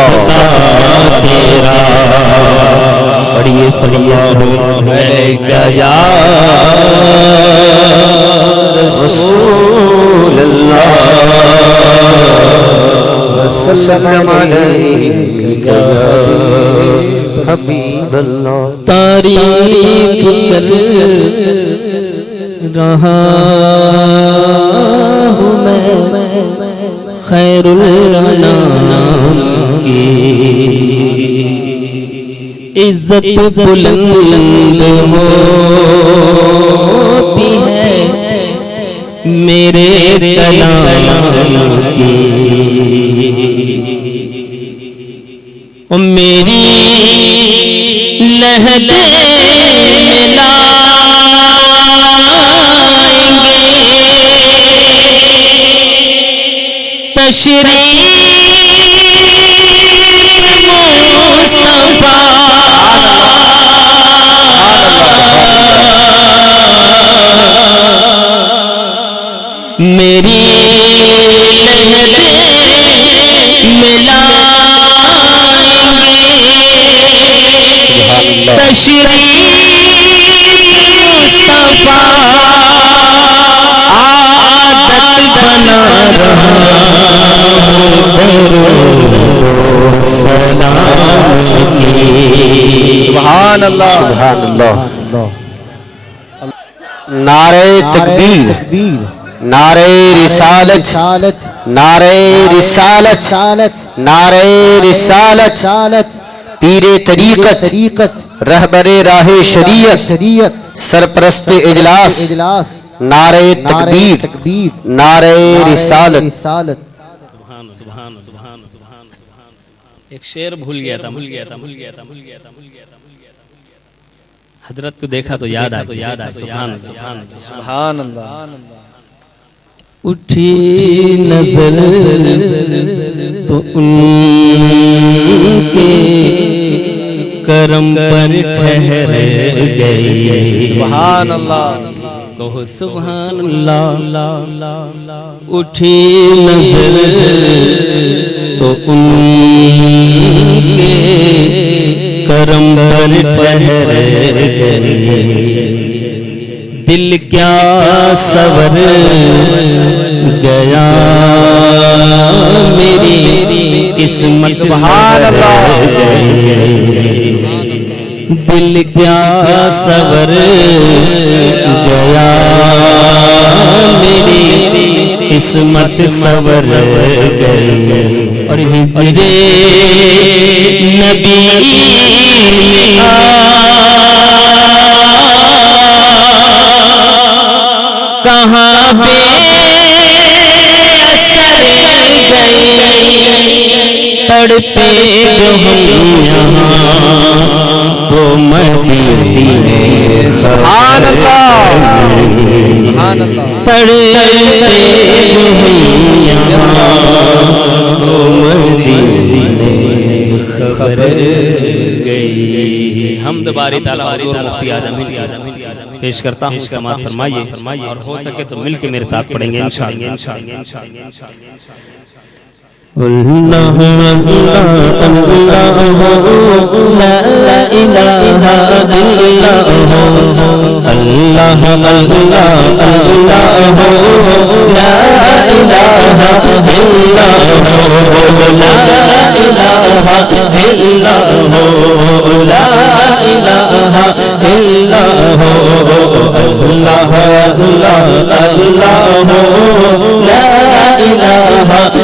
تیرا پڑھیے صلی اللہ علیہ یا رسول اللہ وسلم علیک یا حبیب اللہ تعریف کر رہا ہوں میں خیر الانام کی عزت بلند ہوتی ہے میرے کلام کی میری لہدے میری لہدے ملائیں تشریف مصطفیٰ عادت بنا رہا سلام کی سبحان اللہ سبحان اللہ نعرہ تکبیر نعرہ رسالت نعرہ رسالت نعرہ رسالت پیر طریقت رہبر راہ شریعت سرپرست اجلاس نعرہ تکبیر نعرہ رسالت ایک شعر بھول گیا تھا حضرت کو دیکھا تو یاد آیا سبحان اللہ اٹھی نظر تو ان کے کرم پر ٹھہر گئی سبحان اللہ کہو سبحان اللہ اٹھی نظر تو ان کے کرم پر ٹھہر گئی دل کیا سور گیا میری قسمت سبحان اللہ دل کیا سور گیا میری قسمت سور گئی اور ہجر نبی میں کہاں بے اثر گئے تڑپے جو ہم یہاں تو مدینے سبحان اللہ تڑپے جو ہم یہاں تو مدینے خبر گئی حمد باری تعالیٰ حضور مفتی اعظم پیش کرتا ہوں سماعت فرمائیے اور ہو سکے تو مل کے میرے ساتھ پڑھیں گے انشاءاللہ اللہ اللہ اللہ لا الہ الا اللہ اللہ اللہ اللہ لا الہ الا اللہ لا الہ الا اللہ لا الہ الا اللہ اللہ اللہ لا الہ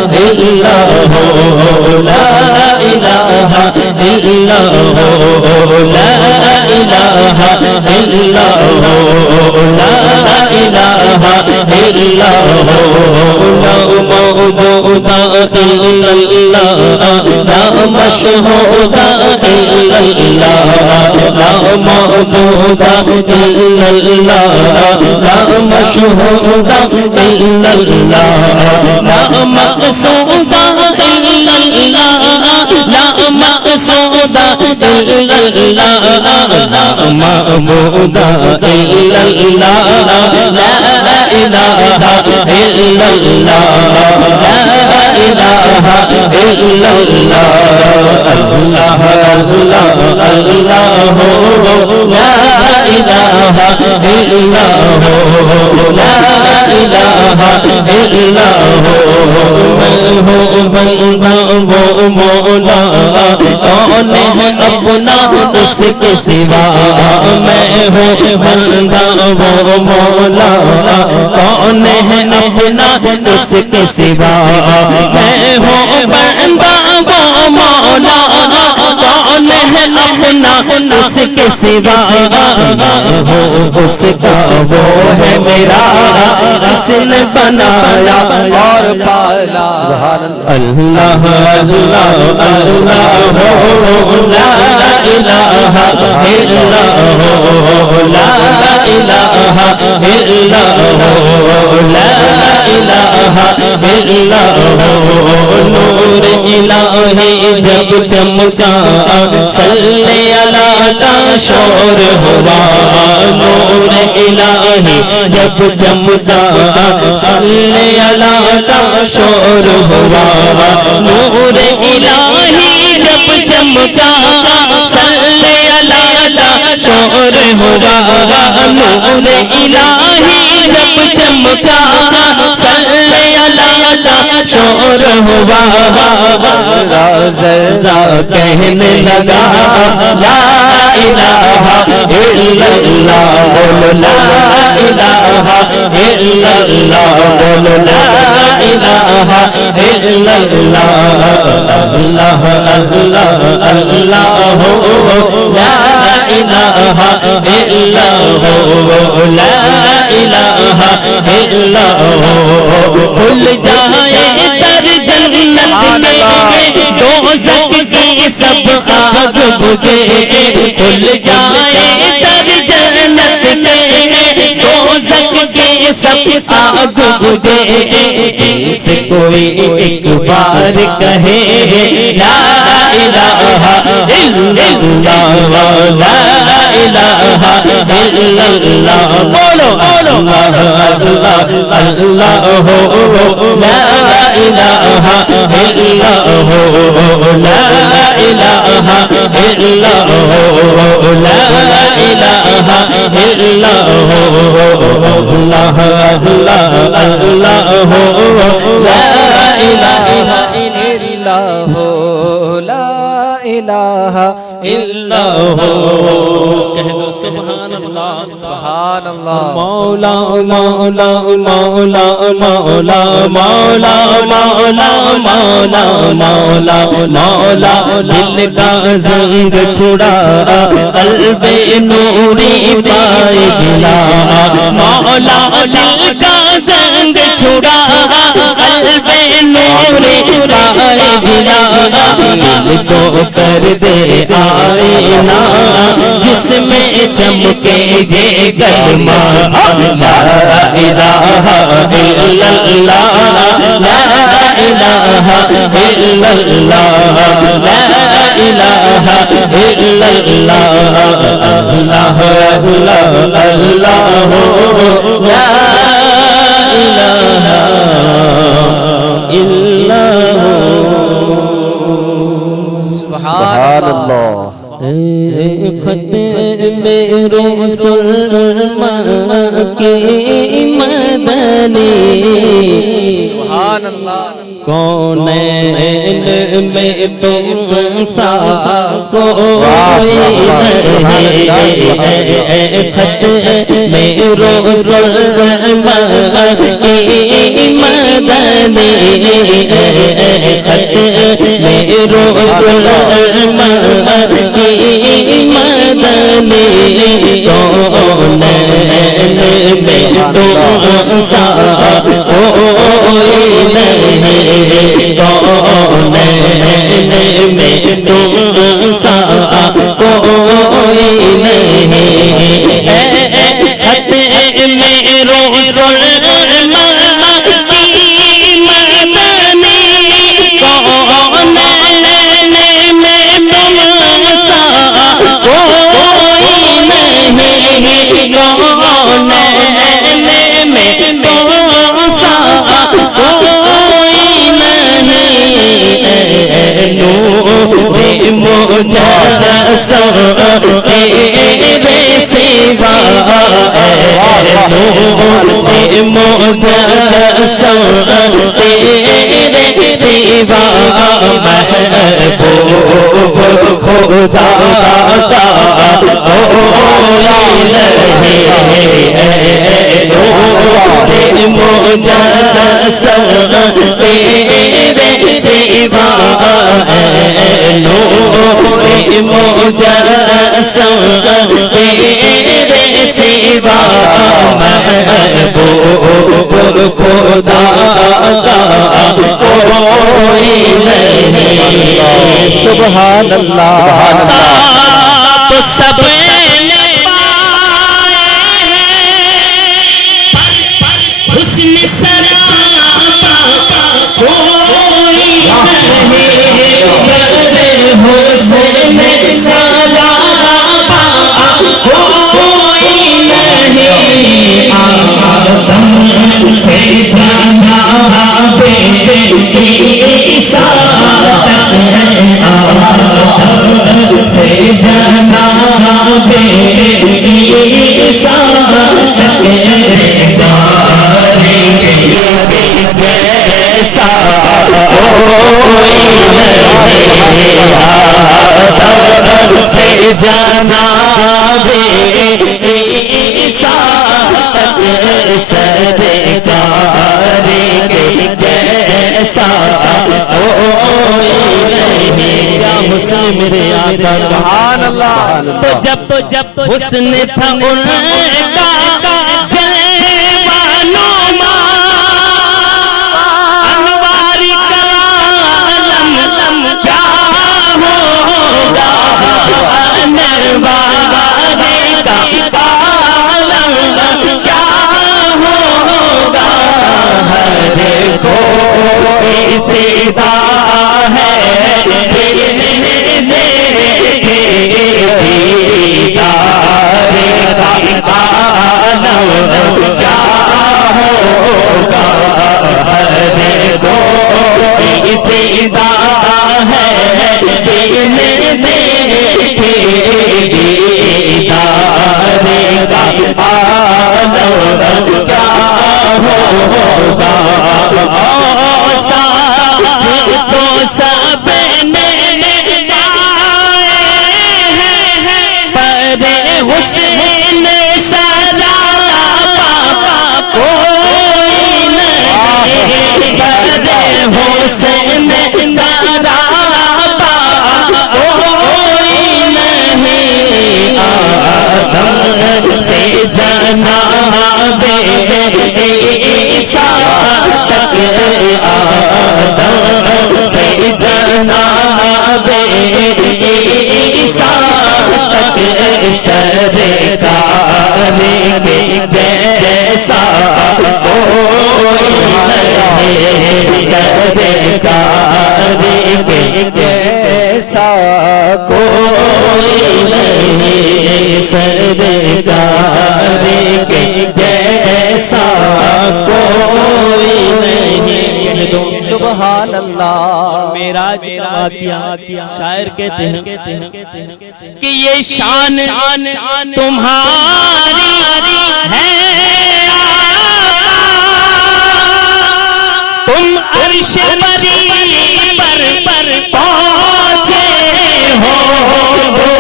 الا لا الہ الا لا الہ الا لا الہ الا لا موجود الا اللہ لا مشہود الا اللہ لا موجود الا اللہ لا مشہود الا اللہ لا مقصود الا اللہ لا مقصود الا اللہ لا معبود الا اللہ لا الہ الا اللہ لا الہ الا اللہ اللہ اللہ اللہ لا الہ الا اللہ لا الہ الا میں ہوں بندہ وہ مولا کون ہے اپنا اس کے سوا میں ہوں بندہ وہ مولا کون ہے اپنا اس کے سوا میں ہوں بندہ وہ مولا کون ہے اپنا اس کے سوا اس کا وہ ہے میرا اس نے بنایا اور پالا اللہ اللہ اللہ لا الہ الا اللہ لا الہ الا اللہ لا الہ الا اللہ نور الہی جب چمکا صلی اللہ کا شور ہوا نور الہی جب چمکا صلی اللہ کا شور ہوا نور الہی جب چمکا صلی اللہ کا شور ہوا نور الہی جب چمکا صلی اللہ کا شور ہوا ذرا کہنے لگا لا الہ الا اللہ بولو لا الہ الا اللہ بولو لا الہ الا اللہ اللہ اللہ اللہ لا الہ الا اللہ لا الہ الا اللہ کھل جائے در جنت میں دوزخ کی سب آگ بجھے کھل جائے در جنت میں دوزخ کی سب آگ بجھے سے کوئی ایک بار کہے لا الہ الا اللہ لا الہ الا اللہ بولو اللہ اللہ اللہ لا الہ الا اللہ لا الہ الا اللہ لا الہ الا اللہ اللہ اللہ لا الہ الا اللہ لا الہ الا کہہ دو سبحان اللہ سبحان اللہ مولا مولا مولا مولا مولا مولا مولا مولا مولا دل کا زنگ چھڑا قلب نوری پائے جلا مولا دل کا زنگ چھڑا قلب نوری پائے جلا دل کو کر دے آئینہ جس میں چمکے یہ کلمہ لا الہ الا اللہ لا الہ الا اللہ لا الہ الا اللہ اللہ اللہ اللہ لا الہ الا سبحان اللہ ختم رسول کی مدنی سبحان اللہ کونین میں تم سا کوئی نہیں ختم رسول کی مدنی ختم رسول کی مدنی کونین میں تم سا کوئی نہیں کونین میں تم سا کوئی نہیں ختم رسول کونین میں تم تیرے سوا نور مجسم تیرے سوا محبوب خدا کا کوئی نہیں نور مجسم تیرے سوا نور مجسم تیرے سوا محبوب خدا کا کوئی نہیں سبحان اللہ تو سب نے پائے حسن سراپا کوئی نہیں حسن سراپا کوئی نہیں آدم سے جناب عیسیٰ تک آدم سے جناب عیسیٰ تک جیسا کوئی نہیں آدم سے جناب عیسیٰ تک سرکار کے جیسا کوئی نہیں مسلم میرے آقا سبحان اللہ تو جب حسن تھا ان کا جیسا کوئی نہیں سرکار کے جیسا کوئی نہیں سبحان اللہ معراج کا واقعہ شاعر کہتے ہیں کہ یہ شان تمہاری ہے تم عرش بری پر پہنچے ہو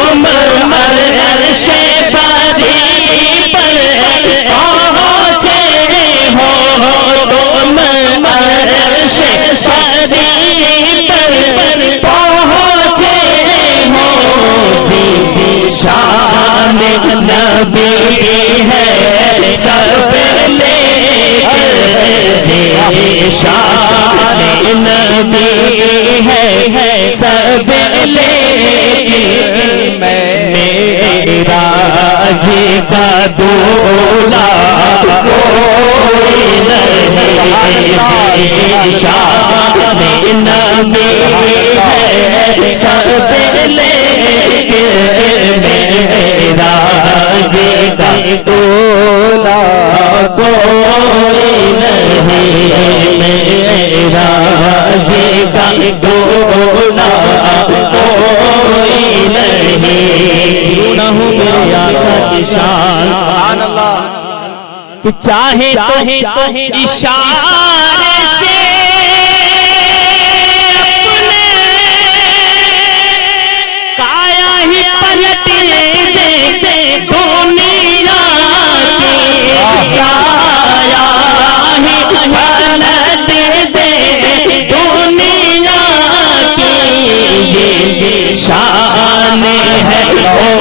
تم عرش بری پر پہنچے ہو تم عرش بری پر پہنچے ہو سی شان نبی ہے سب لے شان نبی ہے سب لیکن معراج کا دولا کوئی نہیں شان نبی ہے سب لیکن معراج کا دولا کوئی نہیں معراج کا دولا کوئی نہیں کہ چاہے تو اشارے سے اپنے کایا ہی پلٹ دے دنیا کی، کایا ہی پلٹ دے دنیا کی، یہ شان ہے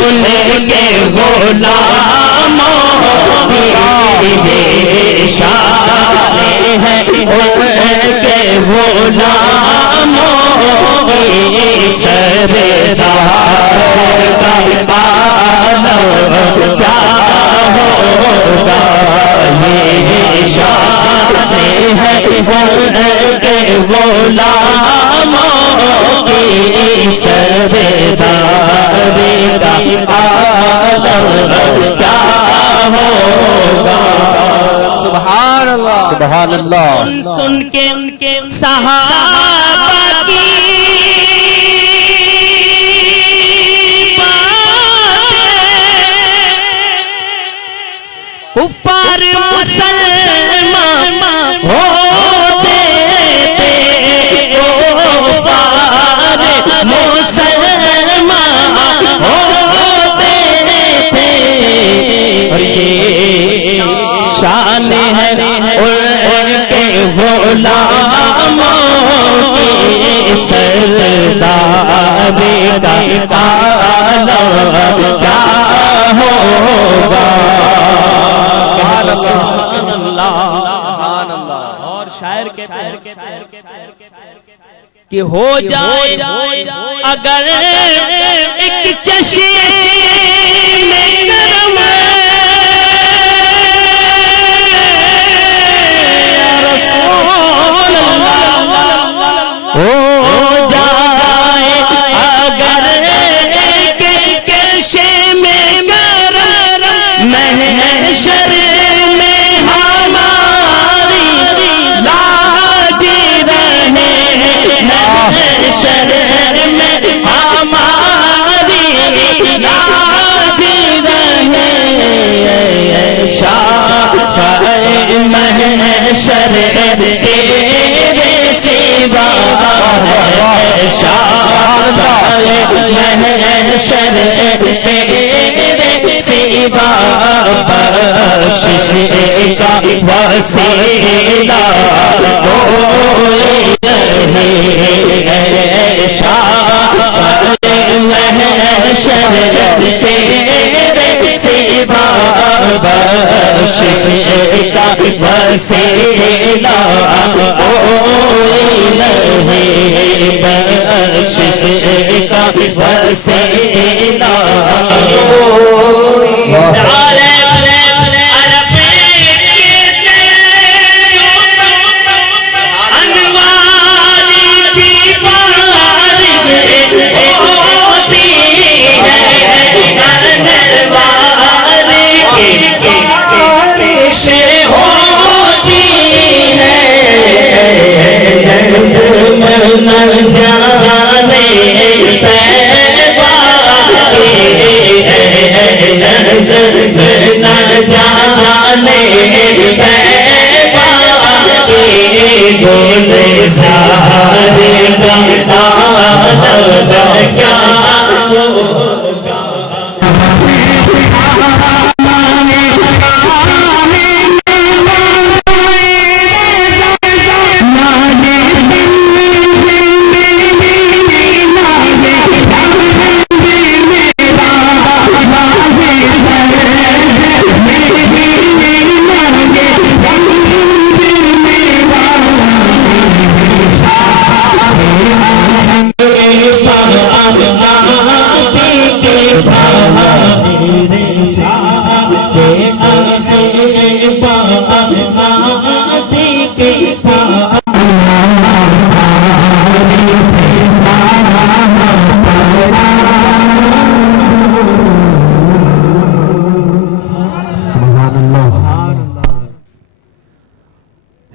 ان کے غلاموں کی، یہ شان ہے ان کے غلاموں کی، سردار کا عالم کیا ہوگا، یہ شان ہے ان کے غلاموں کی، سردار کا عالم کیا ہوگا۔ سبحان اللہ، سبحان اللہ۔ سن کے صحابہ کی باتیں، کفار مسلمان ہوتے تھے، کفار مسلمان ہوتے تھے، اور یہ شان ہے ان کے غلاموں کی، سردار کا عالم کیا ہوگا۔ سبحان اللہ۔ اور شاعر کہتے ہیں کہ ہو جائے اگر ایک چشم کرم رسول اللہ، ہو جائے اگر ایک چشم کرم محشر میں ہماری لاج رہے، محشر میں ہماری لاج رہے، شافعِ محشر تیرے سوا ہے، شافعِ محشر تیرے سوا، بخشش کا وسیلہ کوئی نہیں ہے، شافعِ محشر تیرے سوا، بخشش کا وسیلہ کوئی نہیں، بخشش کا وسیلہ کوئی نہیں۔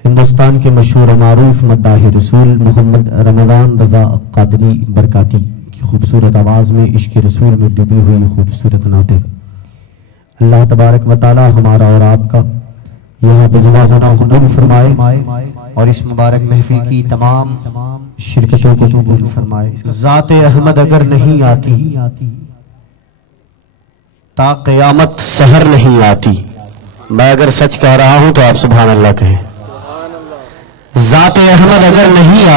ہندوستان کے مشہور معروف مداح رسول محمد رمضان رضا قادری برکاتی کی خوبصورت آواز میں عشق رسول میں ڈوبی ہوئی خوبصورت نعتیں۔ اللہ تبارک و تعالی ہمارا اور آپ کا یہاں پہ جمع ہونا قبول فرمائے اور اس مبارک محفل کی تمام شرکتوں کو قبول فرمائے. ذات احمد اگر نہیں آتی تا قیامت سحر نہیں آتی. میں اگر سچ کہہ رہا ہوں تو آپ سبحان اللہ کہیں. ذات احمد اگر نہیں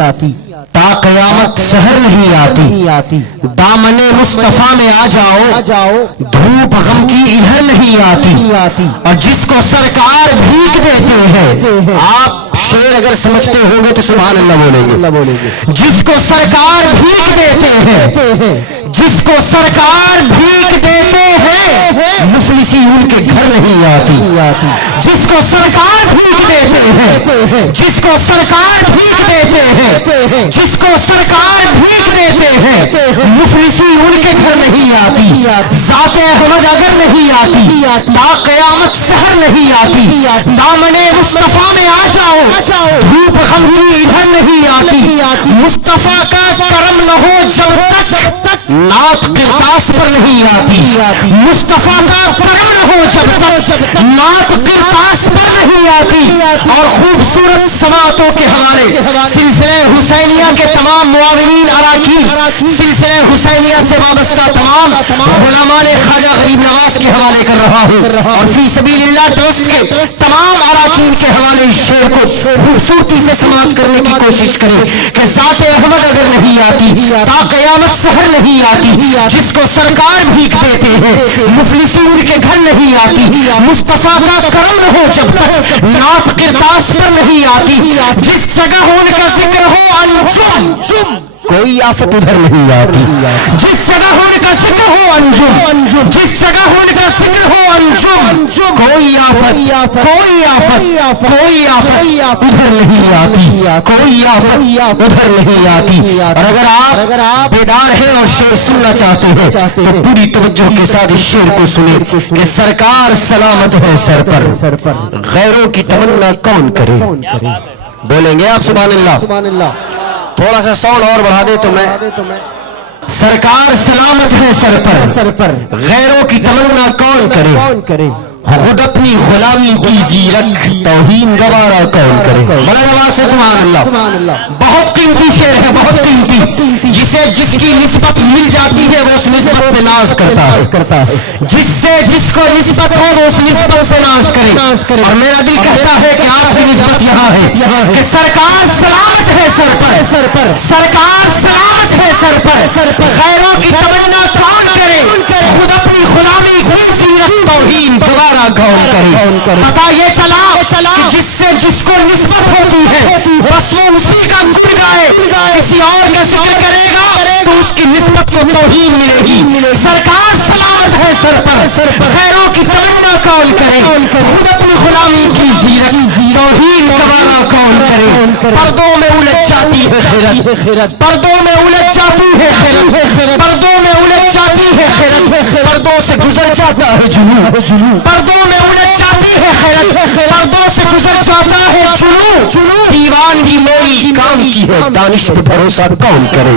آتی تا قیامت سحر نہیں آتی. دامن مصطفیٰ میں آ جاؤ دھوپ غم کی ادھر نہیں آتی. اور جس کو سرکار بھیک دیتے ہیں, آپ شعر اگر سمجھتے ہوں گے تو سبحان اللہ بولیں گے. جس کو سرکار بھیک دیتے ہیں, جس کو سرکار بھیک دیتے ہیں, مفلسی ان کے گھر نہیں آتی. جس کو سرکار بھیک دیتے ہیں, جس کو سرکار بھیک دیتے ہیں, جس کو سرکار بھیک دیتے ہیں, مفلسی ان کے گھر نہیں آتی. ذات احمد اگر نہیں آتی تا قیامت سحر نہیں آتی. دامن مصطفیٰ میں آ جاؤ دھوپ غم کی ادھر نہیں آتی. مصطفیٰ کا کرم نہ ہو جب تک نعت قرطاس پر نہیں آتی. مصطفیٰ کا کرم نہ ہو جب تک نعت قرطاس پر نہیں آتی. اور خوبصورت سماعتوں کے حوالے سلسلہ حسینیہ کے تمام معاونین اراکین, سلسلہ حسینیہ سے وابستہ تمام علماء خواجہ غریب نواز کے حوالے کر رہا ہوں. اور فی سبیل اللہ ٹرسٹ کے تمام اراکین کے حوالے اس شعر کو خوبصورتی سے سماعت کرنے کی کوشش کریں کہ ذات احمد اگر نہیں آتی تا قیامت سحر نہیں آتی. جس کو سرکار بھیک دیتے ہیں, مفلسی ان کے گھر نہیں آتی. مصطفیٰ کا کرم نہ ہو جب تک نعت قرطاس پر نہیں آتی. جس جگہ ہو ان کا ذکر ہو انجم, کوئی آفت ادھر نہیں آتی. جس جگہ ہو ان کا ذکر ہو انجم, جس جگہ ہو ان کا ذکر ہو انجم, کوئی آفت کوئی آفت کوئی آفت ادھر نہیں آتی. کوئی آفت ادھر نہیں آتی. اور اگر آپ بیدار ہیں اور شعر سننا چاہتے ہیں تو پوری توجہ کے ساتھ اس شعر کو سنیں کہ سرکار سلامت ہے سر پر, غیروں کی تمنا کون کرے. بولیں گے آپ سبحان اللہ. تھوڑا سا ساؤنڈ اور بڑھا دے تو میں. سرکار سلامت ہے سر پر, غیروں کی تمنا کون کرے. خود اپنی غلامی کی زیرت توہین گوارا کون کرے. بڑا نواز سے سبحان اللہ. بہت قیمتی شعر ہے, بہت قیمتی, جسے جس کی نسبت مل جاتی ہے وہ اس نسبت پہ ناز کرتا ہے. جس سے جس کو نسبت ہو وہ اس نسبت پہ ناز کرے. اور میرا دل کہتا ہے کہ آپ کی نسبت یہاں ہے کہ سرکار سلامت ہے سر پر, سرکار سلامت ہے سر پر, غیروں کی تمنا کون کرے. خود اپنی غلامی کی زیرت توہین گوارا کون کرے. پتا یہ چلا کہ جس سے جس کو نسبت ہوتی ہے بس وہ اسی کا گن گائے, کسی اور کا ذکر کرے گا تو اس کی نسبت کو توہین ملے گی. سرکار سلامت ہے سر پر, غیروں کی تمنا کون کرے. خود اپنی غلامی کی زیرت توہین گوارا کون کرے. پردوں میں الجھ جاتی ہے خیرت, پردوں میں الجھ جاتی ہے خیرت, پردوں میں الجھ جاتی ہے خیرت, پردوں سے گزر جاتا ہے جنون, پردوں میں الجھ جاتی ہے خیرت, پردوں سے گزر جاتا ہے جنون. دیوانگی میری کام کی ہے, دانش پہ بھروسہ کون کرے.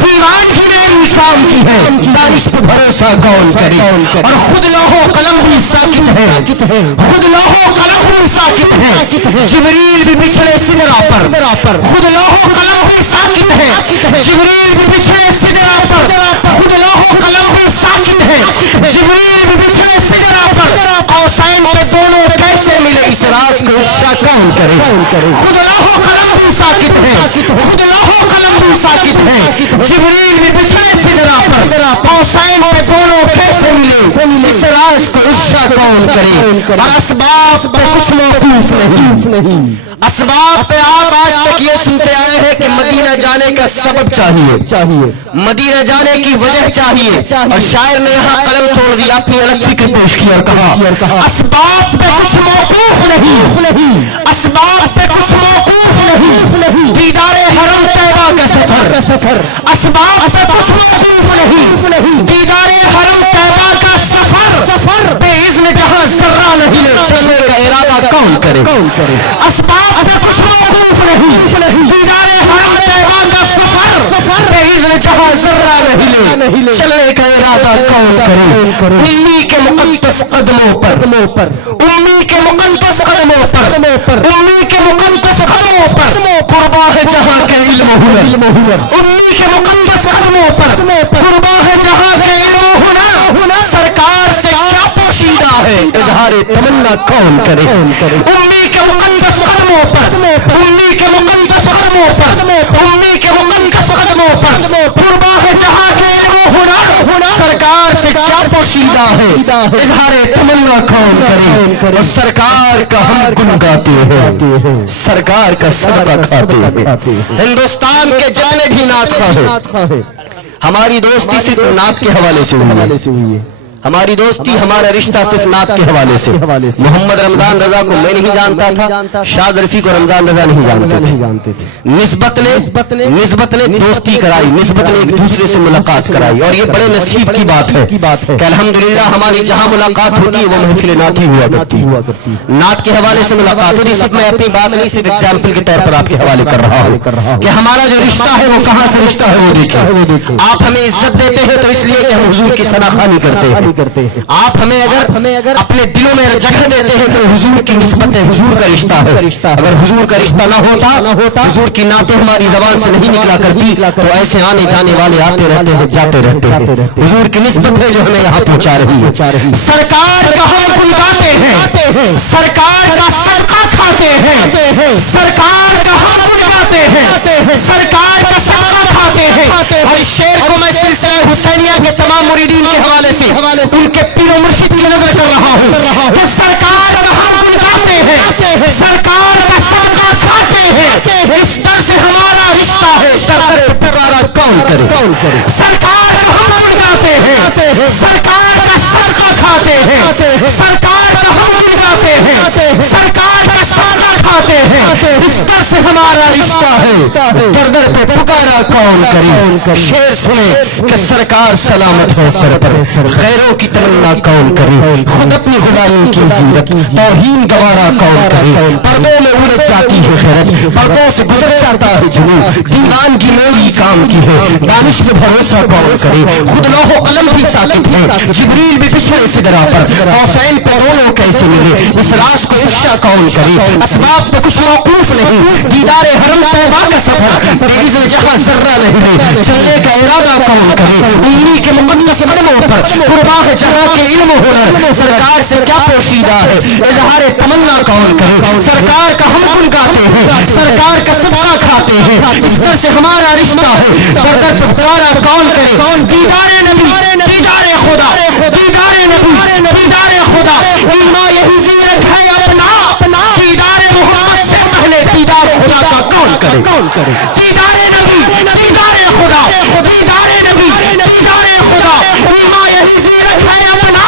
دیوانگی میری کام کی ہے, دانش پہ بھروسہ کون کرے. اور خود لوح و قلم بھی ساکت ہے, خود لوح و قلم بھی ساکت ہے, جبریل بھی بچھڑے سدرا پر. خود لوح و قلم بھی ساکت ہے, جبریل بھی بچھڑے سدرا پر. خود لوح و قلم بھی ساکت ہے, جبریل بھی بچھڑے سدرا پر. قوسین پہ دونوں کیسے ملے, اس راز کو افشا کون کرے. خود لوح و قلم بھی ساکت ہے, خود لوح و قلم بھی ساکت ہے, جبریل بھی بچھڑے سدرا پر. قوسین پہ دونوں کیسے ملے, اس راز کو افشا کون کرے. اور اسباب پہ کچھ موقوف نہیں, اسباب پہ آپ آج تک یہ سنتے آئے ہیں کہ مدینہ جانے کا سبب چاہیے, مدینہ جانے کی وجہ چاہیے. اور شاعر نے یہاں قلم توڑ دیا, اپنی الگ فکر پیش کی اور کہا اسباب پہ کچھ موقوف نہیں, اسباب پہ کچھ موقوف نہیں, دیدار حرم طیبہ کا سفر. اسباب پہ کچھ موقوف نہیں, دیدار حرم طیبہ کا سفر. بے اذن جہاں ذرہ نہیں چلنے کا ارادہ کون کرے. اسباب سے کچھ موقوف نہیں, دیدار حرم طیبہ کا سفر. بے اذن جہاں ذرہ نہیں چلنے کا ارادہ ادا کون کرے امی کے مقدس قدموں پر، امی کے مقدس قدموں پر، امی کے مقدس قدموں پر قربا ہے جہاں کے علم و ہنر، امی کے مقدس قدموں پر قربا ہے جہاں کے علم و ہنر، سرکار سے کیا پوشیدہ ہے اظہار تمنا کون کرے امی کے مقدس قدموں پر، امی کے مقدس قدموں پر، امی کے مقدس قدموں پر قربا ہے جہاں کے علم و ہنر، سرکار سے کیا پوشیدہ ہے اظہار تمنا کون کرے، اور سرکار کا ہم گن گاتے ہیں، سرکار کا صدقہ کھاتے ہیں۔ ہندوستان کے جتنے بھی نعت خواہ ہیں، ہماری دوستی صرف نعت کے حوالے سے ہوئی ہے، ہماری دوستی ہمارا رشتہ صرف نعت کے حوالے سے۔ محمد رمضان رضا کو میں نہیں جانتا تھا، شاد رفیع کو رمضان رضا نہیں جانتے تھے، نسبت نے دوستی کرائی، نسبت نے ایک دوسرے سے ملاقات کرائی، اور یہ بڑے نصیب کی بات ہے کہ الحمدللہ ہماری جہاں ملاقات ہوتی ہے وہ محفل نعت ہی ہوا کرتی ہے، نعت کے حوالے سے ملاقات ہوتی ہے۔ صرف میں اپنی بات نہیں، صرف ایگزامپل کے طور پر آپ کے حوالے کر رہا ہوں کہ ہمارا جو رشتہ ہے وہ کہاں سے رشتہ ہے وہ دیکھیں۔ آپ ہمیں عزت دیتے ہیں تو اس لیے کہ ہم حضور کی ثناخوانی کرتے ہیں، آپ ہمیں اگر اپنے دلوں میں جگہ دیتے ہیں تو حضور کی نسبت ہے، حضور کا رشتہ ہے۔ اگر حضور کا رشتہ نہ ہوتا، حضور کی نعتیں ہماری زبان سے نہیں نکلا کرتی تو ایسے آنے جانے والے آتے رہتے ہیں، جاتے رہتے ہیں۔ حضور کی نسبت ہے جو ہمیں یہاں پہنچا رہی ہے۔ سرکار کا ہم گن گاتے ہیں، سرکار کا صدقہ کھاتے ہیں، سرکار کا ہم گن گاتے ہیں، سرکار کا صدقہ کھاتے ہیں۔ اور اس شعر کو میں سلسلہ حسینیہ کے تمام مریدین کے حوالے سے ان کے پیر و مرشد کی نظر کر رہا ہوں کہ سرکار کا ہم گن گاتے ہیں، سرکار کا صدقہ کھاتے ہیں، اس در سے ہمارا رشتہ ہے، سر پکارا کون کرے، سرکار کا ہم گن گاتے ہیں، سرکار کا صدقہ کھاتے ہیں، سرکار کا ہم گن گاتے ہیں، سرکار کا صدقہ کھاتے ہیں، اس در سے ہمارا رشتہ ہے، در در پہ پکارا کون کرے۔ شعر سنیں کہ سرکار سلامت ہے سر پر، غیروں کی تمنا کون کرے، خود اپنی غلامی کی زینت توہین گوارا کون کرے، پردوں میں الجھ جاتی ہے خیرت، پردوں سے گزر جاتا ہے جنون، دیوانگی میری کام کی ہے، دانش میں بھروسہ کون کرے، خود لوح و قلم بھی ساکت ہے، جبریل بھی پچھلے سدرا پر، حسین پہ دونوں کیسے ملے، اس راز کو افشا کون کرے، اسباب پہ کچھ موقوف نہیں، دیدار حرم طیبہ کا سفر بے جہاں ذرہ نہیں، چلنے کا ارادہ کون کرے، امی کے مقدس قدموں پر قربا ہے جہاں کے علم و ہنر، سرکار سے کیا پوشیدہ ہے اظہار تمنا کون کرے، سرکار کا ہم گن گاتے ہیں، سرکار کا صدقہ کھاتے ہیں، اس در سے ہمارا رشتہ ہے، در در پکارا کون کرے، دیدار نبی، دیدار خدا، دیدار نبی، دیدار خدا، ایمان یہی زینت ہے اپنا، دیدار محمد سے پہلے دیدار خدا کا کون کرے، دیدار نبی، دیدار خدا، دیدار نبی، دیدار خدا، ایمان یہی زینت ہے اپنا،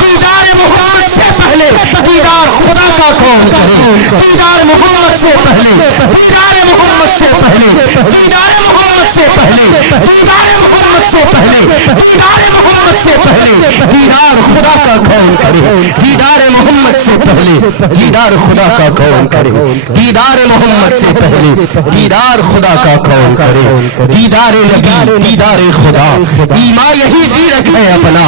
دیدار محمد سے پہلے دیدار خدا کا کون کرے، دیدار محمد سے پہلے، دیدار محمد سے پہلے، دیدار محمد سے پہلے، دیدار محمد سے پہلے، دیدار محمد سے پہلے دیدار خدا کا کون کرے، دیدار محمد سے پہلے دیدار خدا کا کون کرے، دیدار محمد سے پہلے دیدار خدا کا کون کرے، دیدار نبی، دیدار خدا، ایمان یہی زینت ہے اپنا،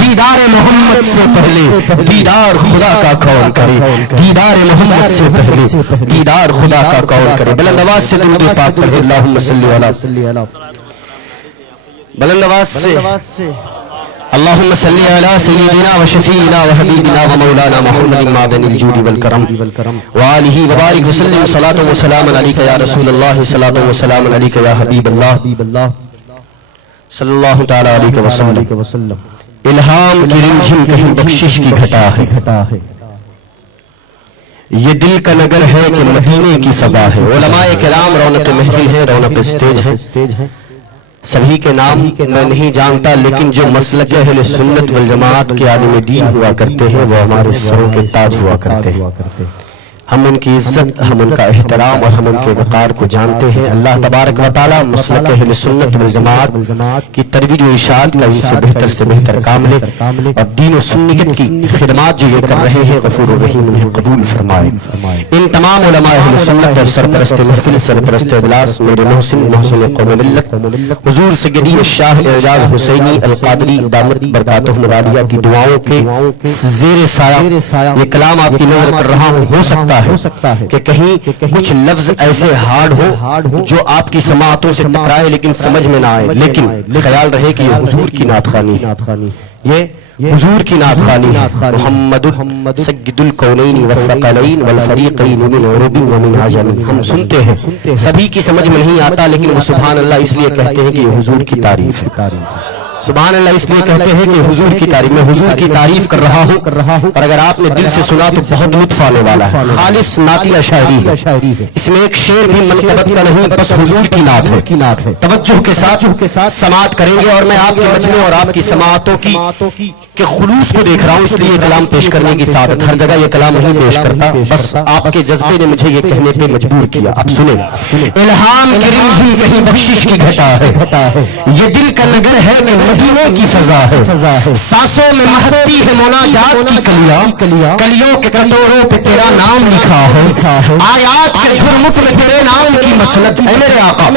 دیدار محمد سے پہلے دیدار خدا کا کون کرے، دیدار محمد سے پہلے دیدار خدا کا کون کرے۔ بلند آواز سے درود پاک پڑھے، اللہم صلی علی، بلند آواز سے اللہم صلی علی سیدنا و شفیعنا و حبیبنا و مولانا محمد معدن الجود والکرم وآلہ وبارک وسلم، صلاة و سلام علیکہ یا رسول اللہ، صلاة و سلام علیکہ یا حبیب اللہ صلی اللہ تعالی علیہ وسلم۔ الہام کی رمجھم کہیں بخشش کی گھٹا ہے، یہ دل کا نگر ہے کہ مدینے کی فضا ہے۔ علماء کرام رونق محفل ہے، رونق اسٹیج ہے، سبھی کے نام میں نہیں جانتا، لیکن جو مسلک اہل سنت والجماعت کے عالم دین ہوا کرتے ہیں وہ ہمارے سروں کے تاج ہوا کرتے ہیں۔ ہم ان کی عزت، ہم ان کا احترام اور ہم ان کے وقار کو جانتے ہیں۔ اللہ تبارک و تعالی مسلک اہل سنت والجماعت کی ترویج و اشاعت کا ان سے بہتر کام لے اور دین و سنت کی خدمات جو یہ کر رہے ہیں غفور الرحیم انہیں قبول فرمائے۔ ان تمام علماء اہل سنت اور سرپرست محفل، سرپرست اجلاس میرے محسن قوم ملت حضور سیدی الشاہ اعجاز حسینی القادری دامت برکاتہ العالیہ کی دعاؤں کے زیر سایہ یہ کلام آپ کی نظر کر رہا ہوں۔ ہو سکتا ہے کہ کہیں کچھ لفظ ایسے ہارڈ ہو جو آپ کی سماعتوں سے ٹکرائے لیکن سمجھ میں نہ آئے، لیکن خیال رہے کہ یہ حضور کی نعت خوانی، یہ حضور کی نعت خوانی ہے۔ محمد سید الکونین والثقلین والفریقین من عرب ومن عجم۔ ہم سنتے ہیں، سبھی کی سمجھ میں نہیں آتا، لیکن وہ سبحان اللہ اس لیے کہتے ہیں کہ یہ حضور کی تعریف ہے۔ سبحان اللہ اس لیے کہتے ہیں کہ حضور کی تعریف، میں حضور کی تعریف کر رہا ہوں، اور اگر آپ نے دل سے سنا تو بہت لطف آنے والا ہے۔ خالص نعتیہ شاعری ہے، اس میں ایک شعر بھی منقبت کا نہیں، بس حضور کی نعت ہے۔ توجہ کے ساتھ سماعت کریں گے، اور میں آپ کے مجمع اور آپ کی سماعتوں کے خلوص کو دیکھ رہا ہوں، اس لیے یہ کلام پیش کرنے کی سعادت، ہر جگہ یہ کلام نہیں پیش کرتا، بس آپ کے جذبے نے مجھے یہ کہنے پہ مجبور کیا۔ اب سنیں، الہام کی رمزی کہیں بخشش کی گھٹا ہے، یہ دل کا نگر ہے کہ مدینے کی فضا ہے، سانسوں میں مہکتی ہے مناجات کی کلیاں، کلیوں کے کٹوروں پہ تیرا نام لکھا ہے، آیات کے جھرمٹ میں تیرے نام کی مسند، اے میرے آقا،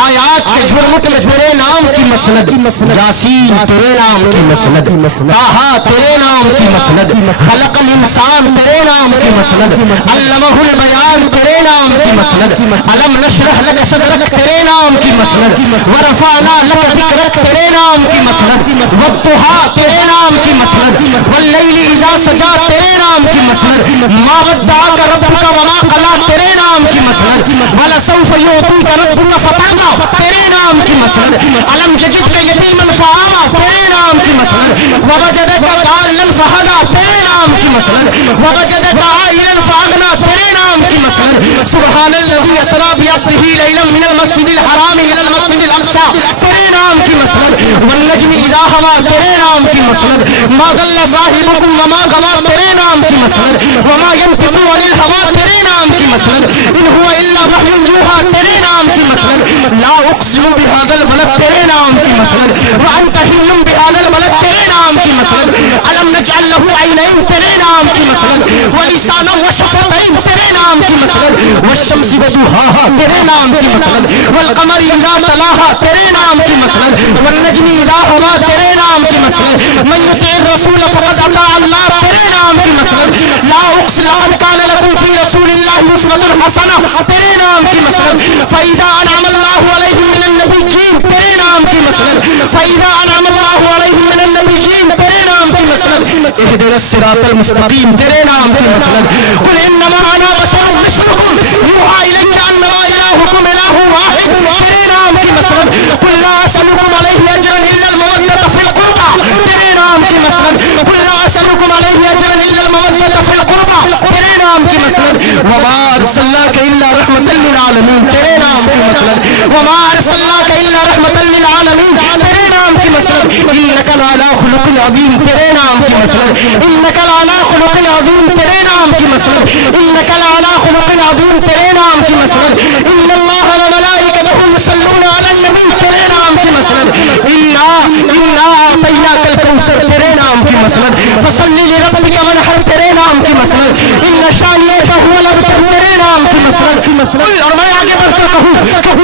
آیات کے جھرمٹ میں تیرے نام کی مسند، یاسین تیرے نام کی مسند، طٰہٰ تیرے نام کی مسند، خلق الانسان تیرے نام کی مسند، علمہ البیان تیرے نام کی مسند، علم نشرح لک صدرک تیرے نام کی مسند، ورفعنا لک ذکرک تیرے نام کی مسند، والضحیٰ تیرے نام کی مسند، واللیل اذا سجا تیرے نام کی مسند، ما ودعک ربک وما قلی تیرے نام کی مسند، ولسوف یعطیک ربک فترضی تیرے نام کی مسند، الم یجدک یتیما فآویٰ تیرے نام کی مسند، ووجدک ضالا فہدیٰ تیرے نام کی مسند، ووجدک عائلا فأغنیٰ تیرے نام کی مسند، سبحان الذی اسریٰ بعبدہ لیلا من المسجد الحرام الی المسجد الاقصیٰ تیرے نام کی مسند، والنجم اذا ہوا تیرے نام کی مسند، ما ضل صاحبکم وما غویٰ تیرے نام کی مسند، وما ینطق عن الہویٰ تیرے نام کی مسند، ان هو الا وحی یوحیٰ تیرے نام کی مسند، لا اقسم بہذا البلد تیرے نام کی مسند، وانت حل بہذا البلد تیرے نام کی مسند، الم نجعل له عینین تیرے نام کی مسند، ولسانا وشفتین تیرے نام کی مسند، والشمس وضحاها تیرے نام کی مسند، والقمر اذا تلاها تیرے نام کی مسند، والنجم اذا ہوا تیرے نام کی مسند، من یطع الرسول فقد اطاع اللہ تیرے نام کی مسند، لا اقسم لقد کان لکم فی رسول اللہ اسوۃ حسنہ تیرے نام کی مسند، فاذا انعم اللہ علیہم من النبیین تیرے نام کی مسند، فاذا انعم اللہ علیہم من النبیین تیرے نام کی مسند، اہدنا الصراط المستقیم تیرے نام کی مسند، قل انما انا بشر مثلکم یوحی الی انما الہکم الہ واحد تیرے نام کی مسند، قل لا اسألکم علیہ اجرا الا المودۃ فی القربى تیرے نام کی مسند، قل لا اسألکم علیہ اجرا الا المودۃ فی القربى تیرے نام کی مسند، وما ارسلناک الا رحمۃ للعالمین تیرے نام کی مسند، وما ارسلناک الا رحمۃ للعالمین تیرے نام کی مسند، انک لعلی خلق عظیم تیرے نام کی مسند، انک لعلی خلق عظیم تیرے نام کی مسند، انک لعلی خلق عظیم تیرے نام کی مسند، ان اللہ وملائکتہ یصلون علی النبی تیرے نام کی مسند، انا اعطیناک الکوثر تیرے نام کی مسند، فصل لربک وانحر تیرے نام کی مسند، ان شانئک هو الابتر تیرے نام کی مسند، اور میں آگے بڑھ کر کہوں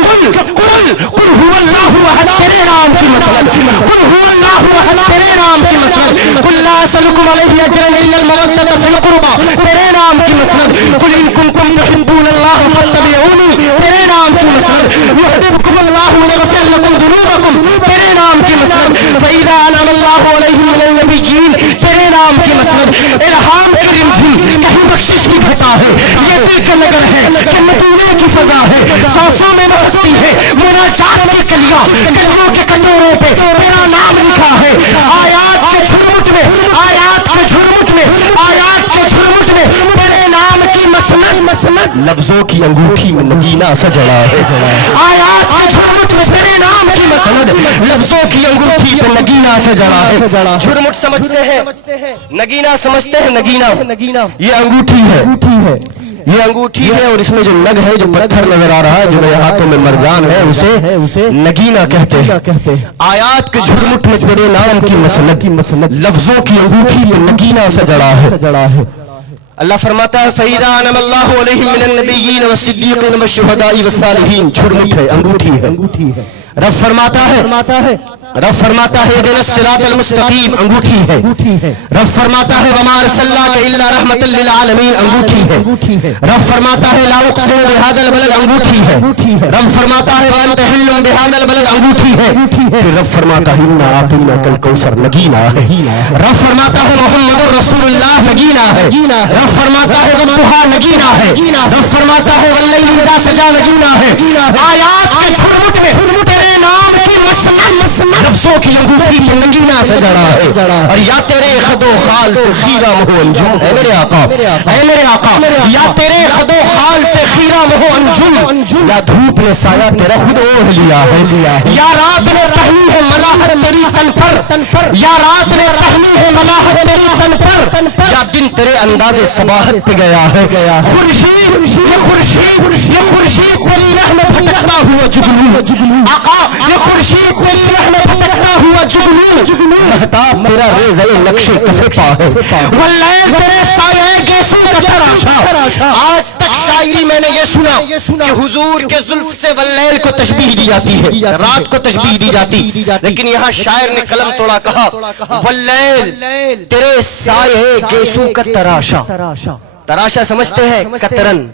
قل هو اللہ احد تیرے نام کی مسند، قل هو اللہ احد تیرے نام کی مسند، قل لا اسألکم علیہ اجرا الا المودۃ فی القربى تیرے نام کی مسند، قل ان کنتم تحبون اللہ فاتبعونی تیرے نام کی مسند، یحببکم اللہ ویغفر لکم ذنوبکم تیرے نام کی مسند، فاذا انعم اللہ علیہم من النبیین تیرے نام کی مسند، الہام کی رمزی کہیں بخشش کی گھٹا ہے، یہ دل کا نگر ہے کہ مدینے کی فضا ہے، سانسوں میں مہکتی ہے مناجات کی کلیاں، کلیوں کے کٹوروں پہ تیرا نام لکھا ہے، آیات کے جھرمٹ میں، آیات کے جھرمٹ میں، آیات کے جھرمٹ میں تیرے نام کی مسند، لفظوں کی انگوٹھی میں نگینہ سا جڑا ہے، آیات کے جھرمٹ میں تیرے نام کی مسند، لفظوں کی انگوٹھی پہ نگینہ سے جڑا ہے، جھرمٹ سمجھتے ہیں، نگینہ سمجھتے ہیں، نگینہ یہ انگوٹھی ہے، یہ انگوٹھی ہے اور اس میں جو نگ ہے، جو پتھر نظر آ رہا ہے، جو میرے ہاتھوں میں مرجان ہے، اسے نگینہ کہتے ہیں۔ آیات کے جھرمٹ میں تیرے نام کی مسند، لفظوں کی انگوٹھی میں نگینہ سے جڑا ہے۔ اللہ فرماتا ہے فَإِذَا أَنْعَمَ اللَّهُ عَلَيْهِم مِّنَ النَّبِيِّينَ وَالصِّدِّيقِينَ وَالشُّهَدَاءِ وَالصَّالِحِينَ، جھرمٹ ہے، انگوٹھی ہے۔ رب فرماتا ہے اهدنا الصراط المستقیم، انگوٹھی ہے۔ رب فرماتا ہے وما ارسلناک الا رحمۃ للعالمین، انگوٹھی ہے۔ رب فرماتا ہے لا اقسم بهذا البلد، انگوٹھی ہے۔ رب فرماتا ہے وانت حل بهذا البلد، انگوٹھی ہے۔ پھر رب فرماتا ہے انا اعطیناک الکوثر، نگینہ ہے۔ رب فرماتا ہے محمد رسول اللہ، نگینہ ہے۔ رب فرماتا ہے والضحیٰ، نگینہ ہے۔ رب فرماتا ہے واللیل اذا سجا، نگینہ ہے۔ آیات کے جھرمٹ میں تیرے نام کی لفظوں کی انگوٹھی میں نگینہ سے جڑا ہے۔ اور یا تیرے خد و خال سے خیرہ مہو انجم، اے میرے آقا، یا تیرے خد و خال سے خیرہ مہو انجم، یا دھوپ نے سایہ تیرا خود اوڑھ لیا ہے، یا رات نے پہنی ہے ملاحت تیری تن پر، یا رات نے پہنی ہے ملاحت تیری تن پر، یا دن تیرے انداز صباحت پہ گیا ہے۔ خورشید تیری راہ میں بھٹکتا ہوا جگنو، آقا یہ خورشید تیری راہ میں بھٹکتا ہوا جگنو، مہتاب تیرا ریزہ نقش کف پا ہے، واللیل تیرے سایہ گیسو کا تراشا۔ آج تک شاعری میں نے یہ سنا کہ حضور کے زلف سے واللیل کو تشبیہ دی جاتی ہے، رات کو تشبیہ دی جاتی، لیکن یہاں شاعر نے قلم توڑا، کہا واللیل تیرے سایہ گیسو کا تراشا۔ تراشا سمجھتے ہیں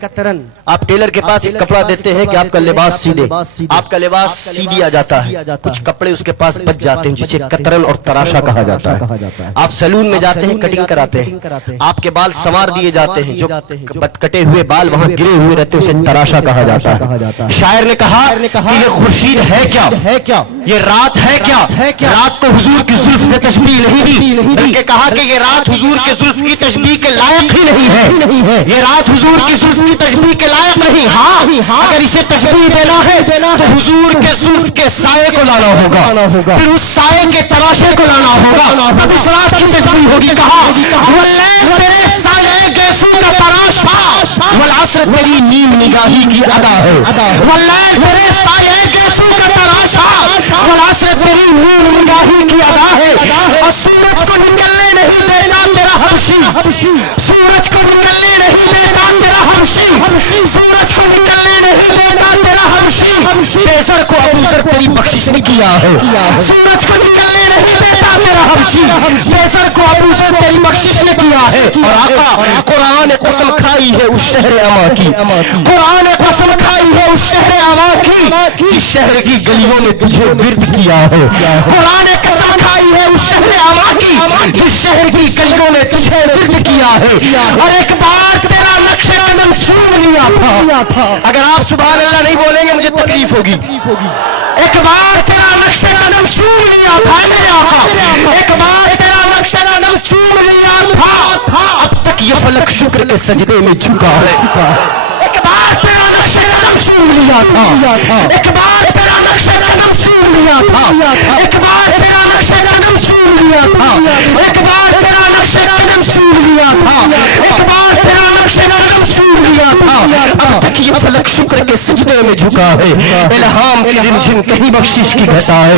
کترن، آپ ٹیلر کے پاس ایک کپڑا دیتے ہیں کہ آپ کا لباس سی دے، آپ کا لباس سی دیا جاتا ہے، کچھ کپڑے اس کے پاس بچ جاتے ہیں جسے کترن اور تراشا کہا جاتا ہے۔ آپ سیلون میں جاتے ہیں، کٹنگ کراتے ہیں، آپ کے بال سنوار دیے جاتے ہیں، جو کٹے ہوئے بال وہاں گرے ہوئے رہتے ہیں اسے تراشا کہا جاتا ہے۔ شاعر نے کہا کہ یہ خورشید ہے کیا، یہ رات ہے کیا، رات کو حضور کی زلف سے تشبیہ نہیں دی، بلکہ کہا کہ یہ رات حضور کے زلف کی تشبیہ کے لائق ہی نہیں ہے، یہ رات حضور کی زلف کی تشبیہ کے لائق نہیں۔ ہاں اگر اسے تشبیہ دینا ہے تو حضور کے زلف کے سائے کو لانا ہوگا، پھر اس سائے کے تراشے کو لانا ہوگا، تب اس رات کی تشبیہ ہوگی۔ کہا واللیل تیرے سائے گیسو کا تراشا، والعصر تیری نیم نگاہی کی ادا ہے، واللیل تیرے سائے گیسو کا تراشا، والعصر تیری نیم نگاہی کی ادا ہے۔ اور سورج کو نکلنے نہیں دینا تیرا حبشی، سورج کو نکلنے نہیں دیتا تیرا حبشی، سورج کو نکلنے نہیں دیتا تیرا حبشی، پیسر کو ابو ذر تیری بخشش نے کیا ہے، سورج کو نکلنے نہیں دیتا تیرا حبشی، پیسر کو ابو ذر تیری بخشش نے کیا ہے۔ اور آقا قرآن نے قسم کھائی ہے اس شہر اما کی، قرآن نے قسم کھائی ہے اس شہر اما کی جس شہر کی گلیوں نے تجھے ورد کیا ہے، قرآن نے قسم کھائی ہے اس شہر اما کی جس شہر کی گلیوں نے تجھے ورد کیا ہے۔ اور ایک بار تیرا نقش قدم چوم لیا تھا، اگر آپ سبحان اللہ نہیں بولیں گے مجھے تکلیف ہوگی، ایک بار تیرا نقش قدم چوم لیا تھا میرے آقا، ایک بار تیرا نقش قدم چوم لیا تھا، اب تک یہ فلک شکر کے سجدے میں جھکا ہے۔ ایک بار تیرا نقش قدم چوم لیا تھا، ایک بار تیرا نقش قدم چوم لیا تھا، ایک بار تیرا نقش قدم چوم لیا تھا، ایک بار تیرا نقش قدم چوم لیا تھا، ایک بار تیرا نقش قدم چوم لیا تھا، اب تک یہ فلک شکر کے سجدے میں جھکا ہے۔ الہام کی رمجھم کہیں بخشش کی گھٹا ہے،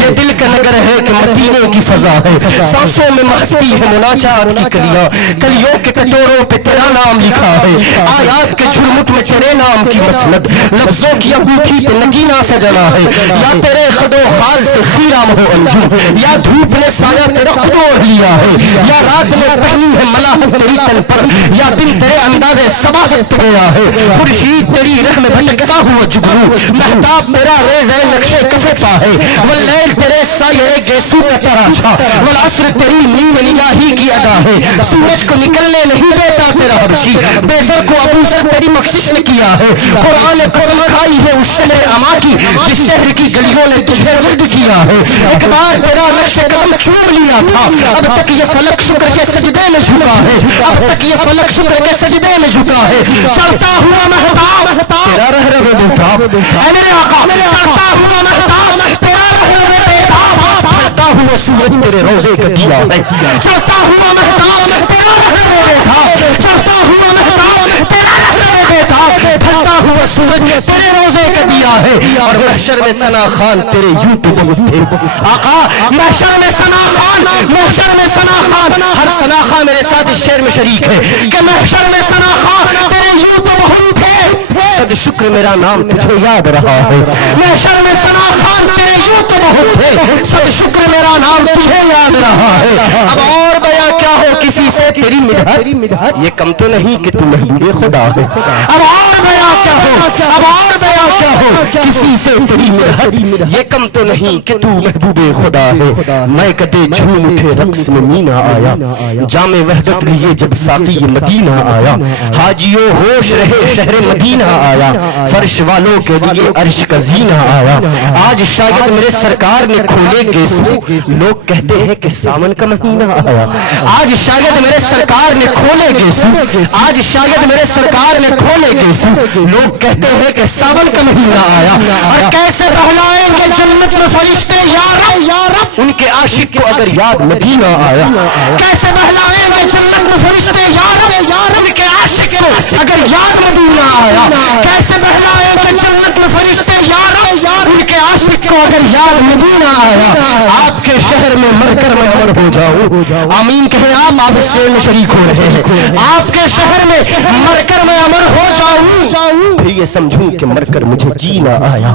یہ دل کا نگر ہے کہ مدینے کی فضا ہے، سانسوں میں مہکتی ہے مناجات کی کلیاں، کلیوں کے کٹوروں پہ تیرا نام لکھا ہے، آیات کے جھرمٹ میں تیرے نام کی مسند، لفظوں کی انگوٹھی پہ نگینہ سجنا ہے، یا تیرے خد و خال سے خیرہ مہو انجم، یا دھوپ نے سایہ تیرا خود اوڑھ لیا ہے، یا رات نے پہنی ہے ملاحت تیری تن پر، یا دن تیرے انداز صباحت پہ گیا ہے، خورشید تیری راہ میں بھٹکتا ہوا جگنو، مہتاب تیرا ریزہ نقش کف پا ہے، واللیل تیرے سایہ گیسو کا تراشا، والعصر تیری نیم نگاہی کی ادا ہے، سورج کو نکلنے نہیں دیتا تیرا حبشی، بے زر کو ابو ذر تیری بخشش نے کیا ہے، قرآن نے قسم کھائی ہے اس شہر اما کی جس شہر کی گلیوں نے تجھے ورد کیا ہے۔ ایک بار تیرا نقش قدم چوم لیا تھا، اب تک یہ فلک شکر کے سجدے میں جھکا ہے، اب تک یہ فلک شکر کے سجدے میں جھکا ہے۔ چلتا ہوا مہتاب تیرا رہ رہے بےتاب، اے میرے آقا چلتا ہوا مہتاب تیرا رہ رہے بےتاب، چلتا ہوا سورج تیرے روزے کا دیا ہے، چلتا ہوا مہتاب تیرا رہ رہے بےتاب، چلتا ہوا مہتاب تیرا رہ سورج تیرے روزے کا دیا ہے، اور محشر میں ثنا خان تیرے یوں تو بہت تھے آقا، محشر میں ثنا خان، محشر میں ثنا خان، ہر ثنا خان میرے ساتھ اس شعر میں شریک ہے کہ محشر میں ثنا خان تیرے یوں تو بہت تھے، صد شکر میرا نام تجھے یاد رہا ہے، محشر میں ثنا خان تیرے یوں تو بہت تھے، صد شکر میرا نام تجھے یاد رہا ہے، اب اور بیاں کیا ہو کسی سے تیری مدحت، یہ کم تو نہیں کہ تو محبوب خدا ہے، اب اور بیاں کیا ہو، اب اور بیاں کیا ہو کسی سے تیری مدحت، یہ کم تو نہیں کہ تو محبوب خدا ہے، میں کدے جھوم اٹھے رقص میں مینا آیا، جام وحدت لیے جب ساقی مدینہ آیا، حاجیوں ہوش رہے شہر مدینہ آیا، فرش والوں کے لیے عرش کا زینہ آیا، آج شاید میرے سرکار نے کھولے گیسو، لوگ کہتے ہیں کہ ساون کا مہینہ آیا، آج شاید میرے سرکار نے کھولے گیسو، آج شاید میرے سرکار نے کھولے گیسو، لوگ کہتے ہیں کہ ساون کا مہینہ آیا، اور کیسے بہلائیں گے جنت میں فرشتے یا رب، ان کے عاشق کو اگر یاد مدینہ آیا، کیسے بہلائیں گے جنت میں فرشتے یا رب، ان کے عاشق کو اگر یاد مدینہ آیا، کیسے بہلائیں گے جنت میں فرشتے یا رب، ان کے عاشق کو اگر یاد مدینہ آیا، آپ کے شہر میں مر کر میں امر ہو جاؤں، آمین کہیں آپ اس سے شریک ہو رہے ہیں، آپ کے شہر میں مر کر میں امر ہو جاؤں، پھر یہ سمجھوں کہ مر کر مجھے جینا آیا،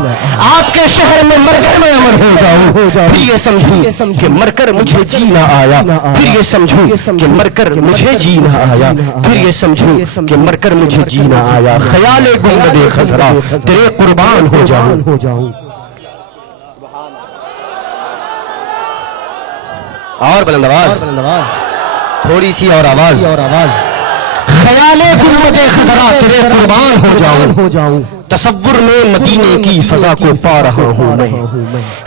آپ کے شہر میں مر کر میں امر ہو جاؤں، پھر یہ سمجھوں کہ مر کر مجھے جینا آیا، پھر یہ سمجھوں کہ مر کر مجھے جینا آیا، پھر یہ سمجھوں کہ مر کر مجھے جینا آیا، خیال گنبد خضرا تیرے قربان ہو جاؤں، اور بلند آواز، تھوڑی سی اور آواز، خیال گنبد خضرا تیرے قربان ہو جاؤں، تصور میں مدینے کی فضا کو پا رہا ہوں میں،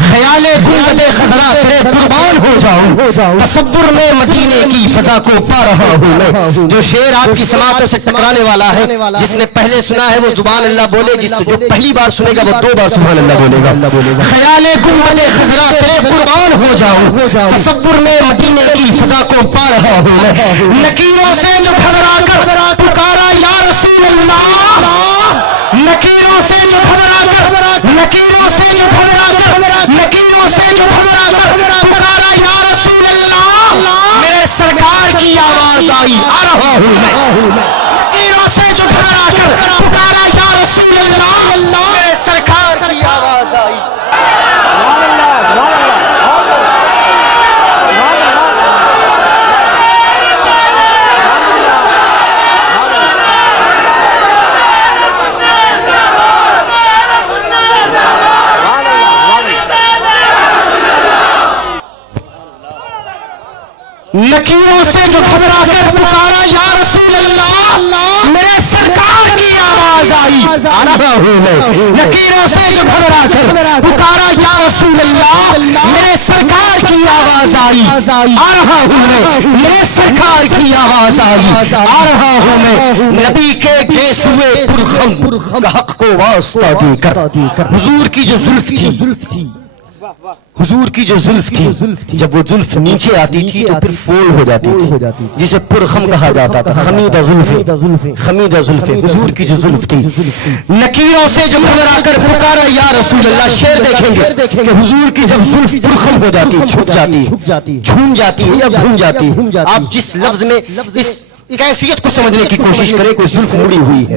خیال گنبد خضرا تیرے قربان ہو جاؤں، تصور میں مدینے کی فضا کو پا رہا ہوں میں، جو شعر آپ کی سماعتوں سے ٹکرانے والا ہے، جس نے پہلے سنا ہے وہ سبحان اللہ بولے، جو پہلی بار سنے گا وہ 2 بار سبحان اللہ بولے گا، خیال گنبد خضرا تیرے قربان ہو جاؤں، تصور میں مدینے کی فضا کو پا رہا ہوں میں، نکیروں سے جو گھبرا کر پکارا یا رسول اللہ، نکیروں سے جو گھبرا کر، نکیروں سے جو گھبرا کر، نکیروں سے جو گھبرا کر پکارا یا رسول اللہ، میرے سرکار کی آواز آئی، آ رہا ہوں میں، نکیروں سے جو گھبرا کر پکارا یا رسول اللہ، میرے سرکار کی آواز آئی، نکیروں سے جو گھبرا کر پکارا یا رسول اللہ، میرے سرکار کی آواز آئی، آ رہا ہوں میں، نکیروں سے جو گھبرا کر پکارا یا رسول اللہ، میرے سرکار کی آواز آئی، آ رہا ہوں میں، میرے سرکار کی آواز آئی، آ رہا ہوں میں، نبی کے گیسوئے پرخم کا حق کو واسطہ دے کر، حضور کی جو زلف تھی، حضور کی جو زلف تھی، جب وہ زلف نیچے آتی تھی تو پھر فول ہو جاتی تھی، جسے پرخم کہا جاتا تھا، خمیدہ زلف، حضور کی جو زلف تھی، نکیروں سے جو گھبرا کر پکارا یا رسول اللہ، شعر دیکھیں گے کہ حضور کی جب زلف پرخم ہو جاتی، چھپ جاتی، جھوم جاتی ہے یا بھون جاتی، آپ جس لفظ میں اس کیفیت کو سمجھنے کی کوشش کریں کہ زلف مڑی ہوئی ہے،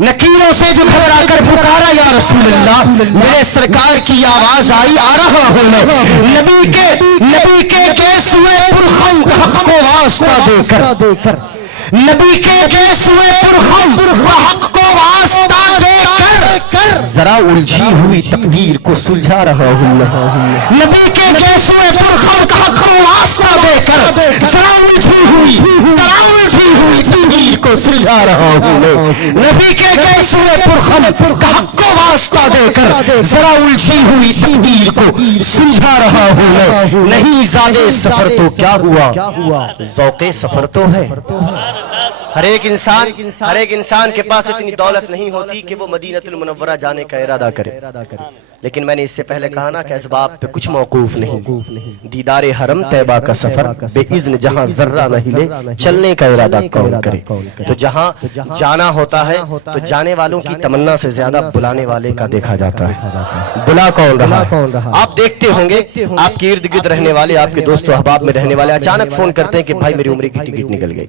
نکیروں سے جو گھبرا کر پکارا یا رسول اللہ، میرے سرکار کی آواز آئی، آ رہا ہوں میں، نبی کے گیسوئے پرخم کا حق کو واسطہ دے کر، نبی کے گیسوئے پرخم کا حق کو واسطہ دے کر، ذرا الجھی ہوئی تقدیر کو سلجھا رہا ہوں میں، نبی کے گیسوئے پرخم کا حق کو واسطہ دے کر، ذرا الجھی ہوئی تقدیر کو سلجھا رہا ہوں میں، نبی کے گیسوئے پرخم کا حق کو واسطہ دے کر، ذرا الجھی ہوئی تقدیر کو سلجھا رہا ہوں میں، نہیں زادے سفر تو کیا ہوا، ذوق سفر تو ہے، ہر ایک انسان کے پاس اتنی دولت نہیں ہوتی کہ وہ مدینہ المنورہ جانے کا ارادہ کرے، لیکن میں نے اس سے پہلے کہا نا کہ اسباب پہ کچھ موقوف نہیں. دیدار حرم طیبہ کا سفر بے اذن جہاں ذرہ نہ ہلے چلنے کا ارادہ کون کرے. تو جہاں جانا ہوتا ہے تو جانے والوں کی تمنا سے زیادہ بلانے والے کا دیکھا جاتا ہے. بلا کون رہا؟ آپ دیکھتے ہوں گے آپ کے ارد گرد رہنے والے، آپ کے دوست و احباب میں رہنے والے اچانک فون کرتے ہیں کہ بھائی میری عمرے کی ٹکٹ نکل گئی.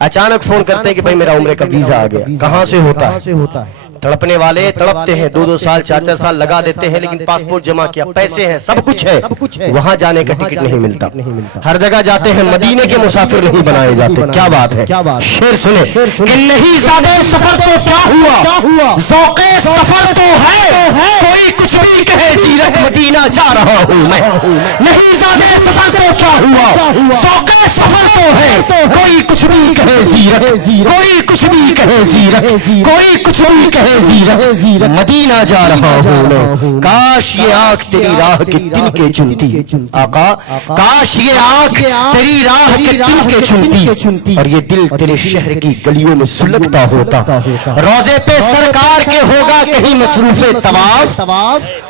اچانک فون کرتے ہیں کہ بھائی میرا عمرے کا ویزا آ گیا. کہاں سے ہوتا ہے؟ تڑپنے والے تڑپتے ہیں، 2-2 سال 4-4 سال لگا دیتے ہیں، لیکن پاسپورٹ جمع کیا، پیسے ہیں، سب کچھ ہے، وہاں جانے کا ٹکٹ نہیں ملتا. ہر جگہ جاتے ہیں، مدینے کے مسافر نہیں بنائے جاتے. کیا بات ہے؟ شعر سنے کہ نہیں زیادہ سفر تو کیا ہوا، ذوق سفر تو ہے، کوئی کچھ بھی کہے زیرک مدینہ جا رہا ہوں میں. نہیں زیادہ سفر تو کیا ہوا، ذوق سفر تو ہے، کوئی کچھ بھی کہے زیرک، کوئی کچھ بھی کہے زیرک، کوئی کچھ بھی کہے زیرک، مدینہ جا رہا ہوں میں. کاش یہ آنکھ تیری راہ کے تن کے چنتی آقا، کاش یہ آنکھ تیری راہ کے تن کے چنتی، اور یہ دل تیرے شہر کی گلیوں میں سلگتا ہوتا. روزے پہ سرکار کے ہوگا کہیں مصروف طواف،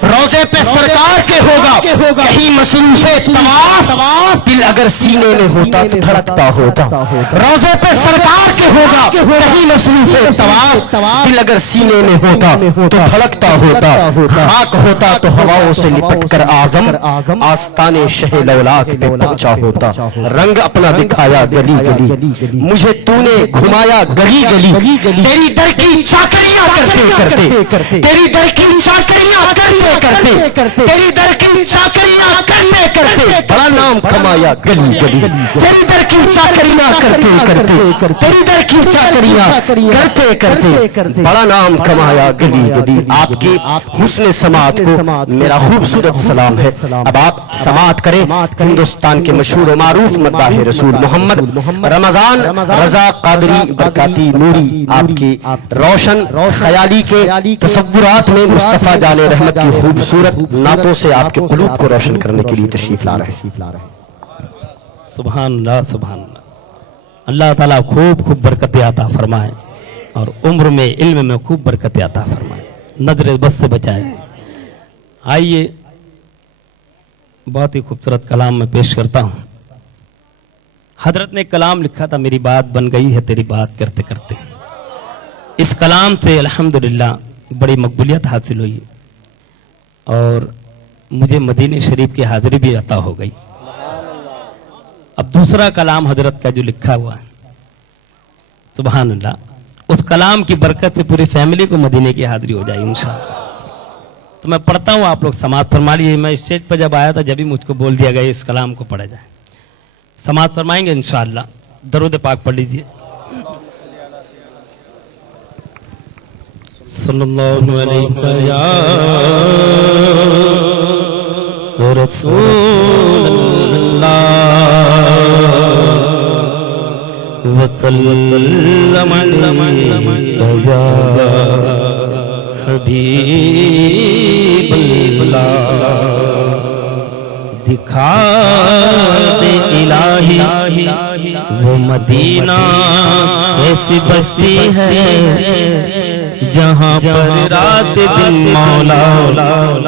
روزے پہ سرکار کے ہوگا کہیں مصروف طواف، دل اگر سینے میں ہوتا تو دھڑکتا ہوتا. روزے پہ سرکار کے ہوگا کہیں مصروف طواف، دل اگر سینے میں ہوتا تو دھڑکتا ہوتا. خاک ہوتا تو ہواؤں سے لپٹ کر آزم آستانے شہ لولاک پہ پہنچا ہوتا. رنگ اپنا دکھایا گلی گلی، مجھے تو نے گھمایا گلی گلی، تیری در کی چاکریاں کرتے کرتے، تیری در کی چاکریاں کرتے کرتے، تیری در کی چاکریاں کرتے کرتے بڑا نام کمایا گلی گلی. تیری در کی چاکریاں کرتے کرتے، تیری در کی چاکریاں کرتے کرتے بڑا نام کمایا گلی گلی. آپ کی حسن سماعت کو میرا خوبصورت سلام ہے. اب آپ سماعت کریں ہندوستان کے مشہور و معروف مداح رسول محمد رمضان رضا قادری برکاتی نوری، آپ کی روشن خیالی کے تصورات میں مصطفیٰ جان رحمت کی خوبصورت نعتوں سے آپ کے قلوب کو روشن کرنے کے لیے تشریف لا رہے ہیں. سبحان اللہ سبحان اللہ. اللہ تعالیٰ خوب خوب برکتیں عطا فرمائے اور عمر میں علم میں خوب برکتیں عطا فرمائے، نظر بس سے بچائے. آئیے بہت ہی خوبصورت کلام میں پیش کرتا ہوں. حضرت نے کلام لکھا تھا، میری بات بن گئی ہے تیری بات کرتے کرتے. اس کلام سے الحمدللہ بڑی مقبولیت حاصل ہوئی اور مجھے مدینہ شریف کی حاضری بھی عطا ہو گئی. اب دوسرا کلام حضرت کا جو لکھا ہوا ہے، سبحان اللہ، اس کلام کی برکت سے پوری فیملی کو مدینے کی حاضری ہو جائے انشاءاللہ. تو میں پڑھتا ہوں، آپ لوگ سماعت فرما لیجیے. میں اسٹیج پر جب آیا تھا جب ہی مجھ کو بول دیا گیا اس کلام کو پڑھا جائے. سماعت فرمائیں گے انشاءاللہ. درود پاک پڑھ لیجیے. صلی اللہ علیہ یا رسول اللہ وسلم علیہ یا حبیب اللہ. دکھا دے الہی وہ مدینہ ایسی بستی ہے جہاں پر رات دن مولا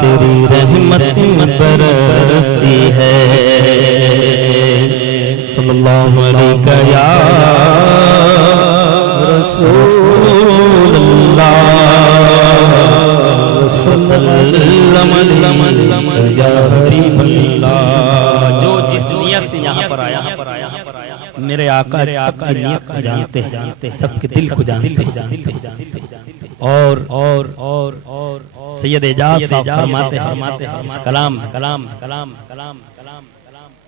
تیری رحمت برستی ہے. صلی اللہ علیہ یا رسول اللہ وسلم علیہ یا حبیب اللہ. جو جس نیت سے یہاں پر آیا میرے آقا سب کی نیت کو جانتے ہیں، سب کے دل کو جانتے ہیں. اور سید اعجاز صاحب فرماتے ہیں اس کلام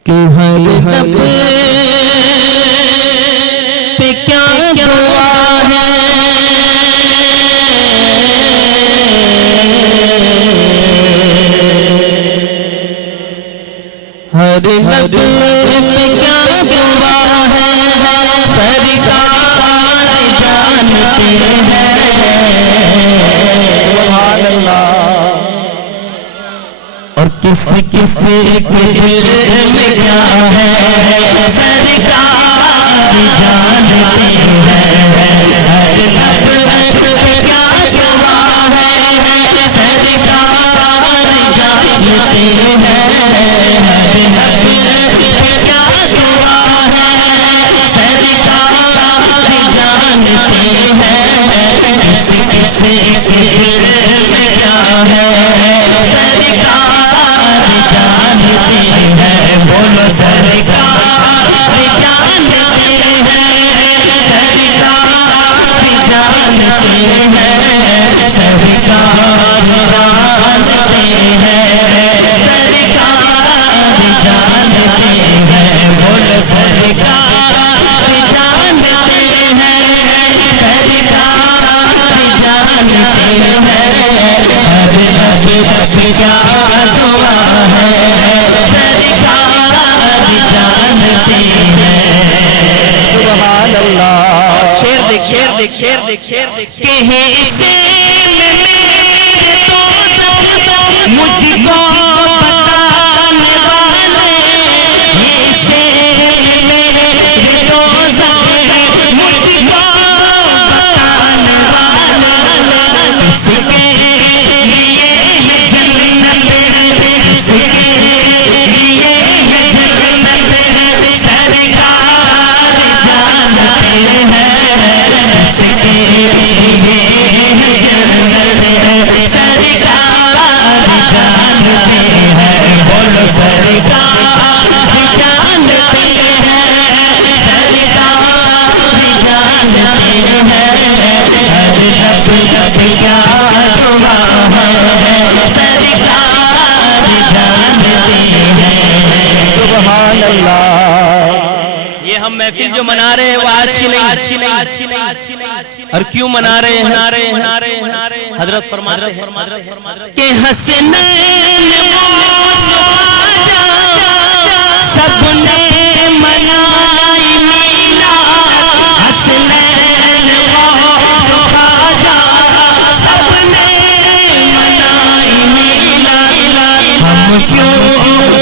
کہ ہر لب پہ کیا دعا ہے، ہر لب پہ کیا دعا ہے، سرکار جانتے ہیں. سبحان اللہ. اور کس کس کے دل میں کیا ہے، سرکار جانتے ہیں. ہر لب پہ کیا دعا ہے، سرکار اللہ شیر دیکھ شیر دیکھ شیر دیکھ شیر دیکھ کہیں سے مجھ کو بتانے والے سے میرے روزہ مجھ کو بتانے والے اس کے لیے جنت اس کے لیے جنت سرکار جانتے ہیں اس کے لیے جنت سرکار جانتے ہیں بولو سرکار جانتے ہیں سرکار جانتے ہیں ہر لب لب کیا دعا ہے سرکار جانتے ہیں سبحان اللہ یہ ہم محفل جو منا رہے ہیں وہ آج کی نہیں اور کیوں منا رہے ہیں حضرت فرماتے ہیں کہ حسنین سب نے منائی میلاد حسنین خواجہ سب نے منائی میلاد ہم کیوں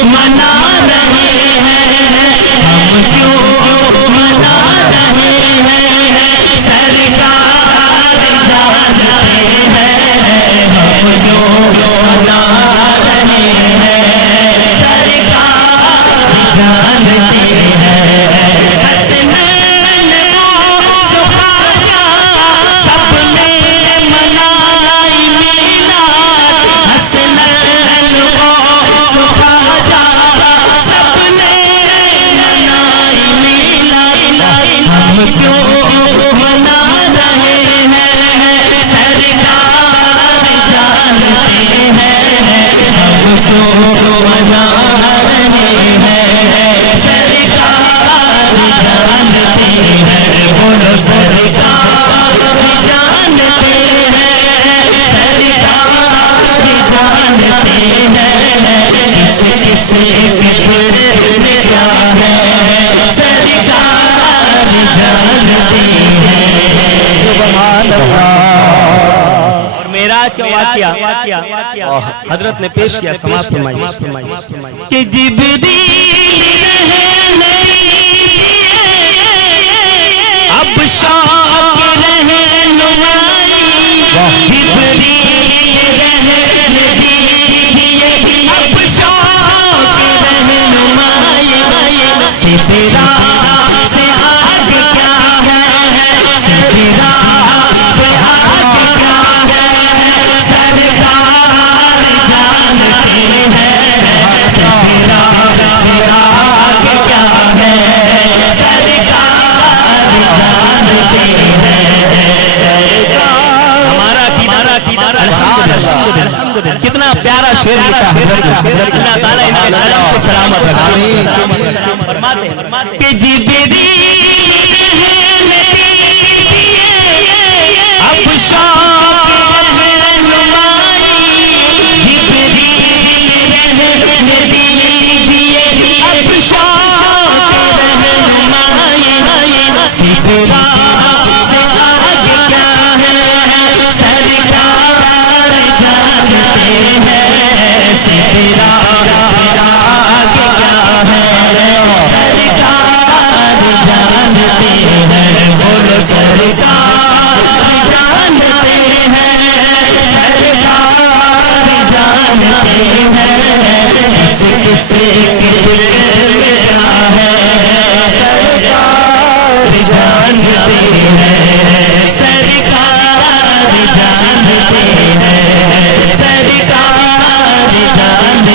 منا رہے ہیں ہم کیوں منا رہے ہیں سرکار جانتے ہیں ہم کیوں منا رہے ہیں سرکار جانتے ہیں حسنین خواجہ سب نے منائی میلاد حسنین خواجہ سب نے منائی میلاد ہم کیوں منا رہے ہیں سرکار جانتے ہیں ہم کیوں منا رہے ہیں سرکار جانتے ہیں بولو سرکار جانتے ہیں سرکار جانتے ہیں کس فکر میں کیا ہے سرکار جانتے ہیں سبحان اللہ اور معراج کا واقعہ حضرت نے پیش کیا سماعت فرمائی کہ جبریل رہنے اب شوق رہنمائی جبریل رہنے دیجئے اب شوق رہنمائی سدرا سے آگے کیا ہے سدرا سے آگے کیا ہے سرکار جانتے ہیں سدرا سے آگے کیا ہے سرکار جانتے ہیں ہمارا کتنا پیارا شعر لکھا ہے اللہ تعالیٰ ان کے علم کو سلامت رکھے فرماتے ہیں کہ جبریل رہنے دیجئے اب شوق رہنمائی جبریل رہنے دیجئے اب شوق رہنمائی سدرا سے آگے کیا ہے سرکار جانتے ہیں سدرا سے آگے کیا ہے سرکار جانتے ہیں بولو سرکار جانتے ہیں سرکار جانتے ہیں کس فکر میں کیا ہے سرکار جانتے ہیں سرکار جانتے ہیں سرکار جانتے ہیں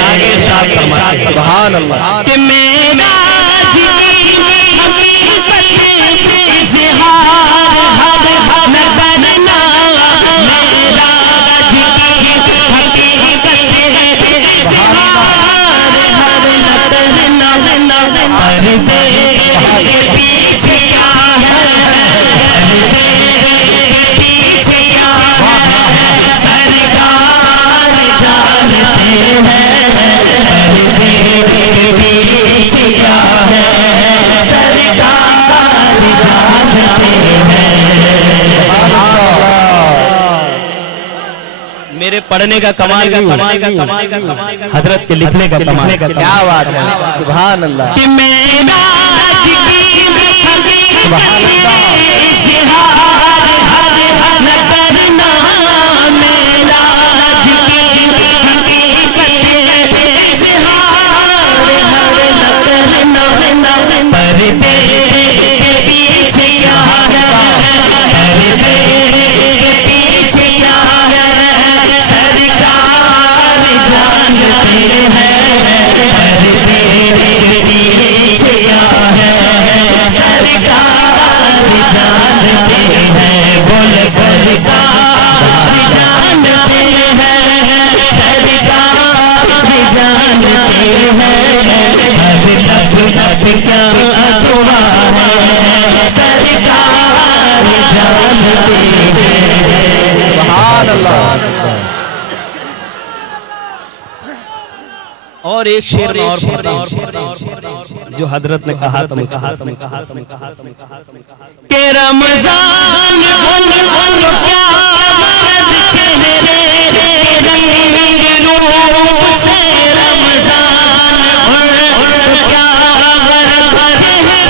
آگے ارشاد فرمائیں سبحان اللہ کہ معراج کی حقیقت اظہار ہر نہ کرنا معراج کی حقیقت اظہار ہر نہ کرنا پردے کے پیچھے کیا ہے پردے کے پیچھے کیا ہے سرکار جانتے ہیں پردے کے پیچھے کیا ہے سرکار پڑھنے کا کمال حضرت کے لکھنے کا کمال. کیا بات ہے, سبحان اللہ. کہ میرا سبحان اللہ. اور ایک شعر میں اور پڑھتا ہوں جو حضرت نے کہا تھا کہ رمضان کیا مرد چہرے رنگ روپ سے رمضان کیا مرد چہرے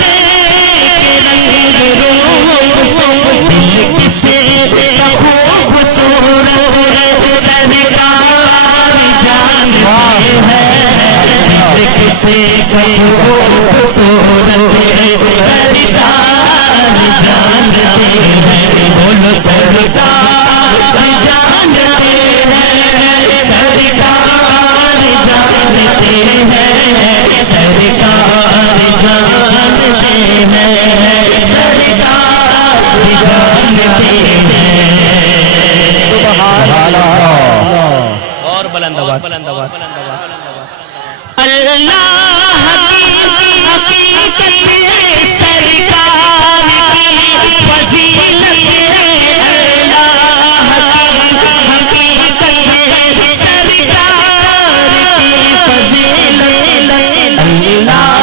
رنگ روپ سے دل کسے خوبصورت سرکار جانتے ہیں کسے خوبصورت سرکار جانتے ہیں بولو سرکار جانتے ہیں سرکار جانتے ہیں سرکار جانتے ہیں سرکار جانتے ہیں. سبحان اللہ. اور بلند آواز اللہ حقیقت سرکار کی فضیلت ہے. اللہ حقیقت سرکار کی فضیلت اللہ جانتا ہے سرکار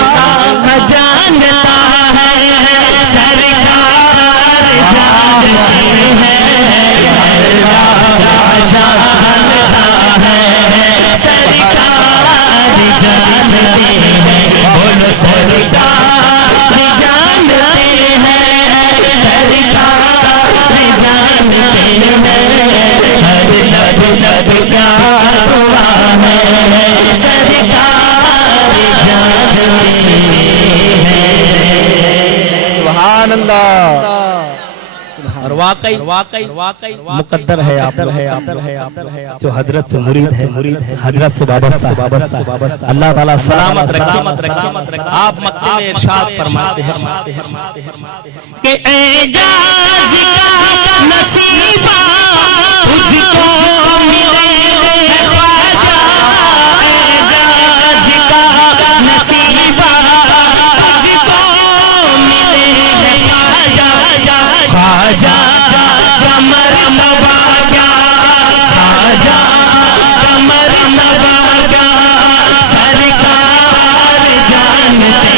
جانتے ہیں اللہ جانتا ہے سرکار جانتے ہیں بولو سرکار جانتے ہیں سرکار جانتے ہیں ہر لب لب کیا دعا ہے سرکار جانتے ہیں. سبحان اللہ. اور واقعی مقدر ہے آپ جو حضرت سے مرید ہے حضرت سے وابستہ اللہ تعالیٰ سلامت رکھے. آپ مکتے میں ارشاد فرماتے ہیں کہ اعجاز کا نصیبہ تجھ کو ملے خواجہ اعجاز کا نصیبہ تجھ کو ملے خواجہ خواجہ کمر نواگا خواجہ کمر نواگا سرکار جانتے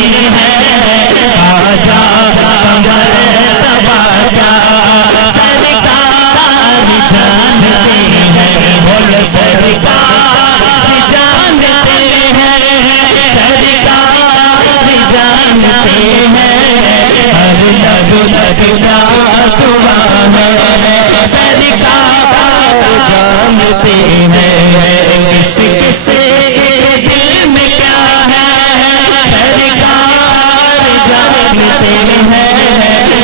ہیں خواجہ کمر نواگا سرکار جانتے ہیں بولو سرکار جانتے ہیں سرکار جانتے ہیں ہر لب لب کا دعا ہے سرکار جانتے ہیں کس کس دل میں کیا ہے سرکار جانتے ہیں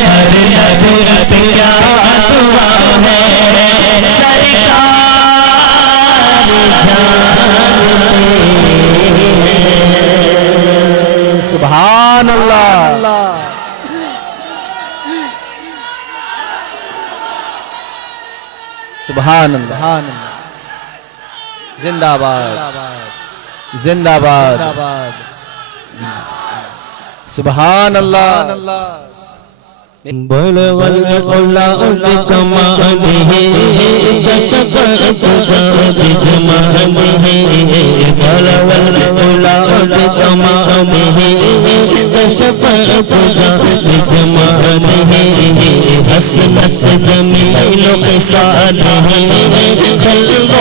ہر لب لب کا دعا ہے سرکار جانتے ہیں. سبحان اللہ. سبحان اللہ. زندہ باد زندہ باد. سبحان اللہ. بلول العلا کماله کشف الحجاب جماله بلول العلا کماله کشف الحجاب جماله حسنت جمیل خصاله خلق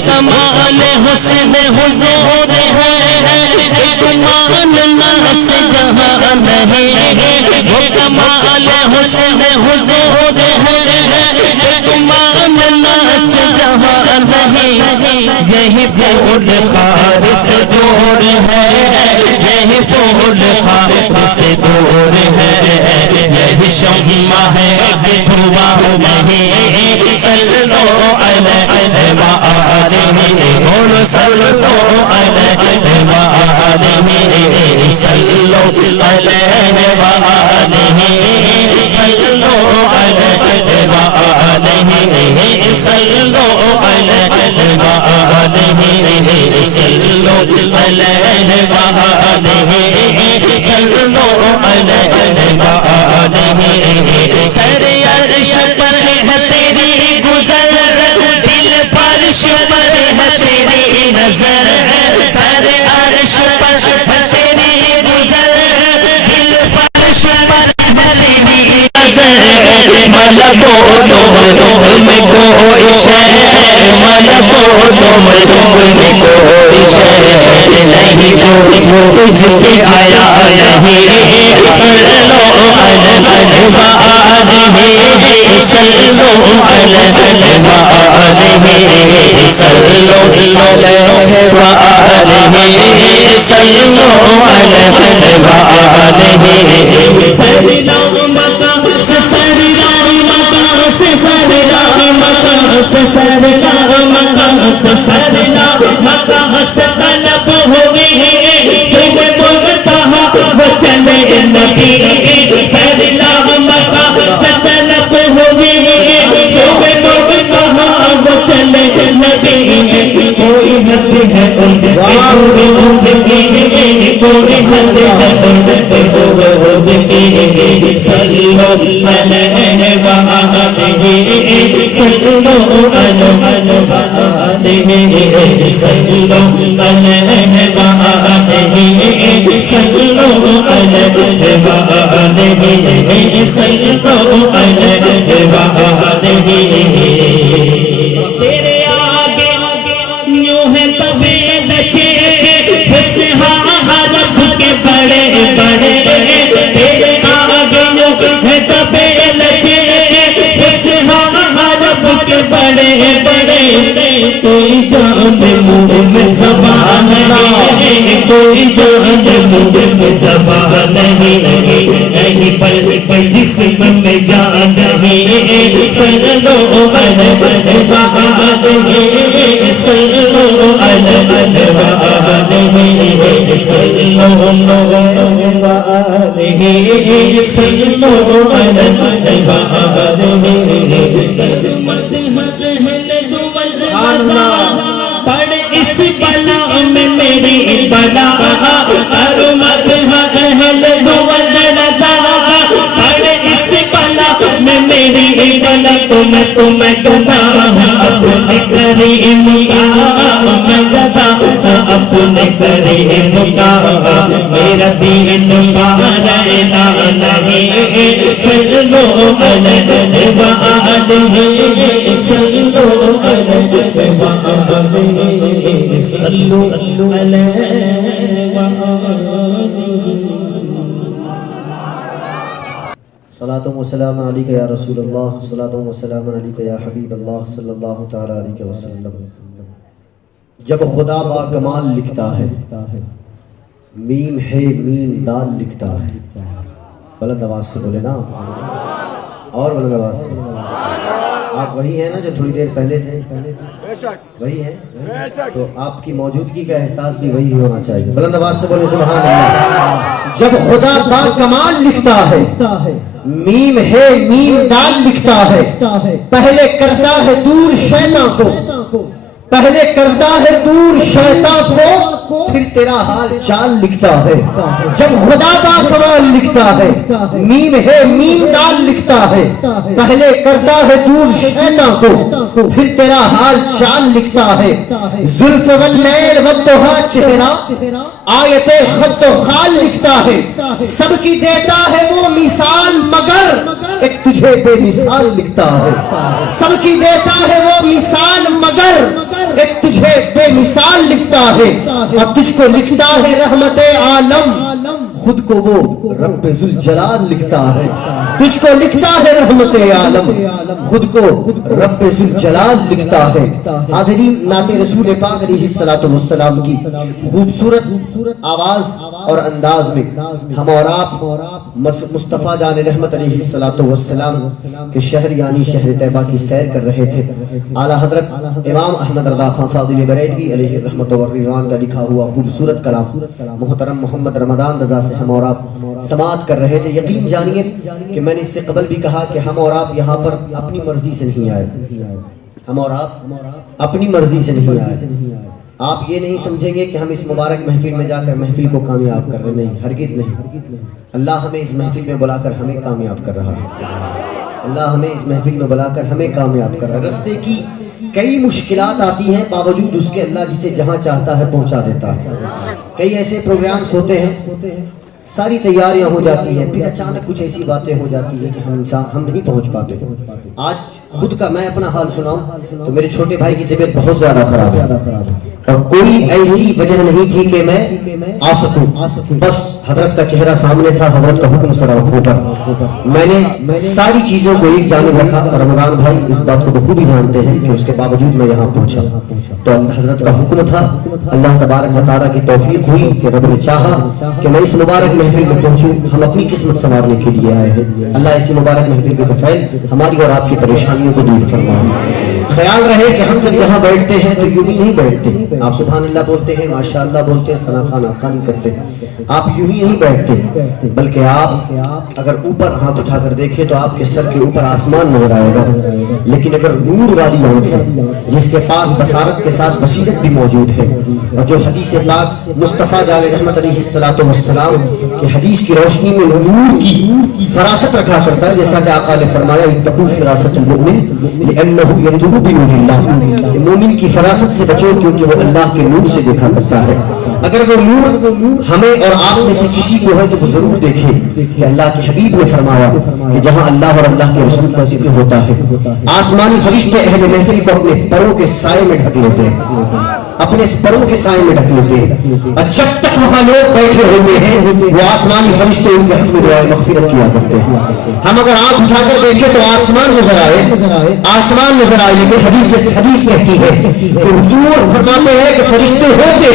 کمال حسن حضور ہے کمال نفس جہاں نہیں وہ کمال حسن حضور ہے کمال نفس جہاں نہیں یہی پھول خارس دور ہے یہی پھول خارس دور ہے یہی شمع ہے کہ دھواں نہیں صلو علیہ وآلہ قولوا صلو علیہ وآلہ صلو علیہ وآلہ صلو علیہ وآلہ صلو علیہ وآلہ صلو علیہ وآلہ صلو علیہ وآلہ سر عرش پر ہے تیری گزر دل فرش پر ہے تیری نظر سر عرش پر ہے تیری گزر دل فرش پر ہے تیری نظر ملبوں میں کوئی شے ملبوں میں کوئی شے نہیں جو تجھ پہ آیا نہیں صلو علیہ وآلہ صلو علیہ وآلہ صلو علیہ وآلہ صلو علیہ تیرے آگے یوں ہے تبے لچے عرب کے بڑے بڑے تیرے آگے یوں ہے تبے لچے عرب کے بڑے بڑے کوئی جان منہ میں زبان نہیں کوئی جان منہ میں زبان نہیں پر جسم میں جان نہیں صلو علیہ وآلہ صلو علیہ وآلہ صلو علیہ وآلہ صلو علیہ وآلہ پڑھ اس بلا میں میری بلا اور مدح اہل دول رضا پڑھ اس بلا میں میری بلا تمہیں گدا اپنے کریم کا میں گدا اپنے کریم کا میرا دین مارا نہیں صلو علیہ وآلہ صلو علیہ وآلہ صلو علیہ وآلہ صلاۃ و سلام علیک یا رسول اللہ صلاۃ و سلام علیک یا حبیب اللہ صلی اللہ تعالی علیہ وسلم جب خدا با کمال لکھتا ہے میم ہے میم دال لکھتا ہے بلند آواز سے بولے نا اور بلند آواز سے آپ وہی ہیں نا جو تھوڑی دیر پہلے تھے وہی ہیں تو آپ کی موجودگی کا احساس بھی وہی ہونا چاہیے بلند آواز سے بولے سبحان اللہ جب خدا با کمال لکھتا ہے میم ہے میم دال لکھتا ہے پہلے کرتا ہے دور شیطان کو پہلے کرتا ہے دور شیطان کو پھر تیرا حال چال لکھتا ہے جب خدا با کمال لکھتا ہے میم ہے میم دال لکھتا ہے پہلے کرتا ہے دور شیطان کو پھر تیرا حال چال لکھتا ہے زلف واللیل والضحا چہرہ آیت خط و خال لکھتا ہے سب کی دیتا ہے وہ مثال مگر ایک تجھے بے مثال لکھتا ہے سب کی دیتا ہے وہ مثال مگر ایک تجھے بے مثال لکھتا ہے اور تجھ کو لکھتا ہے رحمت عالم خود کو وہ رب ذوالجلال لکھتا ہے تجھ کو لکھتا ہے رحمت عالم خود کو رب ذوالجلال لکھتا ہے حاضرین نعت رسول پاک علیہ الصلوۃ والسلام کی خوبصورت آواز اور انداز میں ہم اور آپ مصطفیٰ جان رحمت علیہ الصلوۃ والسلام کے شہر یعنی شہر طیبہ کی سیر کر رہے تھے اعلیٰ حضرت امام احمد رضا خان فاضل بریلوی علیہ رحمت و رضوان کا لکھا ہوا خوبصورت کلام محترم محمد رمضان رضا سے ہم اور آپ سماعت کر رہے تھے یقین جانیے کہ میں نے اس سے قبل بھی کہا کہ ہم اور آپ یہاں پر اپنی مرضی سے نہیں آئے ہم اور آپ اپنی مرضی سے نہیں آئے آپ یہ نہیں سمجھیں گے کہ ہم اس مبارک محفل میں جا کر محفل کو کامیاب کر رہے نہیں ہرگز نہیں اللہ ہمیں اس محفل میں بلا کر ہمیں کامیاب کر رہا ہے اللہ ہمیں اس محفل میں بلا کر ہمیں کامیاب کر رہا ہے رستے کی کئی مشکلات آتی ہیں باوجود اس کے اللہ جسے جہاں چاہتا ہے پہنچا دیتا ہے کئی ایسے پروگرامز ہوتے ہیں ساری تیاریاں ہو جاتی ہیں پھر اچانک کچھ ایسی باتیں ہو جاتی ہیں کہ ہم نہیں پہنچ پاتے آج خود کا میں اپنا حال سناؤں تو میرے چھوٹے بھائی کی طبیعت بہت زیادہ خراب ہے اور کوئی ایسی وجہ نہیں تھی کہ میں آ سکوں بس حضرت کا چہرہ سامنے تھا حضرت کا حکم سر اوپر میں نے ساری چیزوں کو ایک جانب رکھا اور رمضان بھائی اس بات کو بخوبی جانتے ہیں کہ اس کے باوجود میں یہاں پہنچا تو حضرت کا حکم تھا اللہ تبارک و تعالیٰ کی توفیق ہوئی کہ رب نے چاہا کہ میں اس مبارک محفل میں پہنچوں ہم اپنی قسمت سنوارنے کے لیے آئے ہیں اللہ اسی مبارک محفل کے طفیل ہماری اور آپ کی پریشانیوں کو دور فرمائے خیال رہے کہ ہم جب یہاں بیٹھتے ہیں تو یوں ہی نہیں بیٹھتے آپ سبحان اللہ بولتے ہیں ماشاءاللہ بولتے ہیں ثنا خان افغانی کرتے ہیں آپ یوں ہی نہیں بیٹھتے بلکہ آپ اگر اوپر ہاتھ اٹھا کر دیکھیں تو آپ کے سر کے اوپر آسمان نظر آئے گا لیکن اگر نور والی آنکھ ہے جس کے پاس بصارت کے ساتھ بصیرت بھی موجود ہے اور جو حدیث پاک مصطفیٰ جان رحمت علیہ الصلوۃ والسلام کہ حدیث کی روشنی میں نور کی فراست رکھا کرتا ہے جیسا کہ آقا نے فرمایا اتقوا فراست المؤمن لأنه ينظر بنور اللہ کہ مومن کی فراست سے بچو کیونکہ وہ اللہ کے نور سے دیکھا کرتا ہے اگر وہ نور ہمیں اور آپ میں سے کسی کو ہے تو وہ ضرور دیکھے کہ اللہ کے حبیب نے فرمایا کہ جہاں اللہ اور اللہ کے رسول کا ذکر ہوتا ہے آسمانی فرشتے اہل محفل کو اپنے پروں کے سائے میں ڈھک لیتے ہیں اپنے پروں کے سائے میں ڈھک لیتے ہیں اور جب تک وہاں لوگ بیٹھے ہوتے ہیں وہ آسمانی فرشتے ان کے حق میں دعائے مغفرت کیا کرتے ہیں ہم اگر آنکھ اٹھا کر دیکھیں تو آسمان نظر آئے لیکن حدیث کہتی ہے کہ حضور فرماتے ہیں کہ فرشتے ہوتے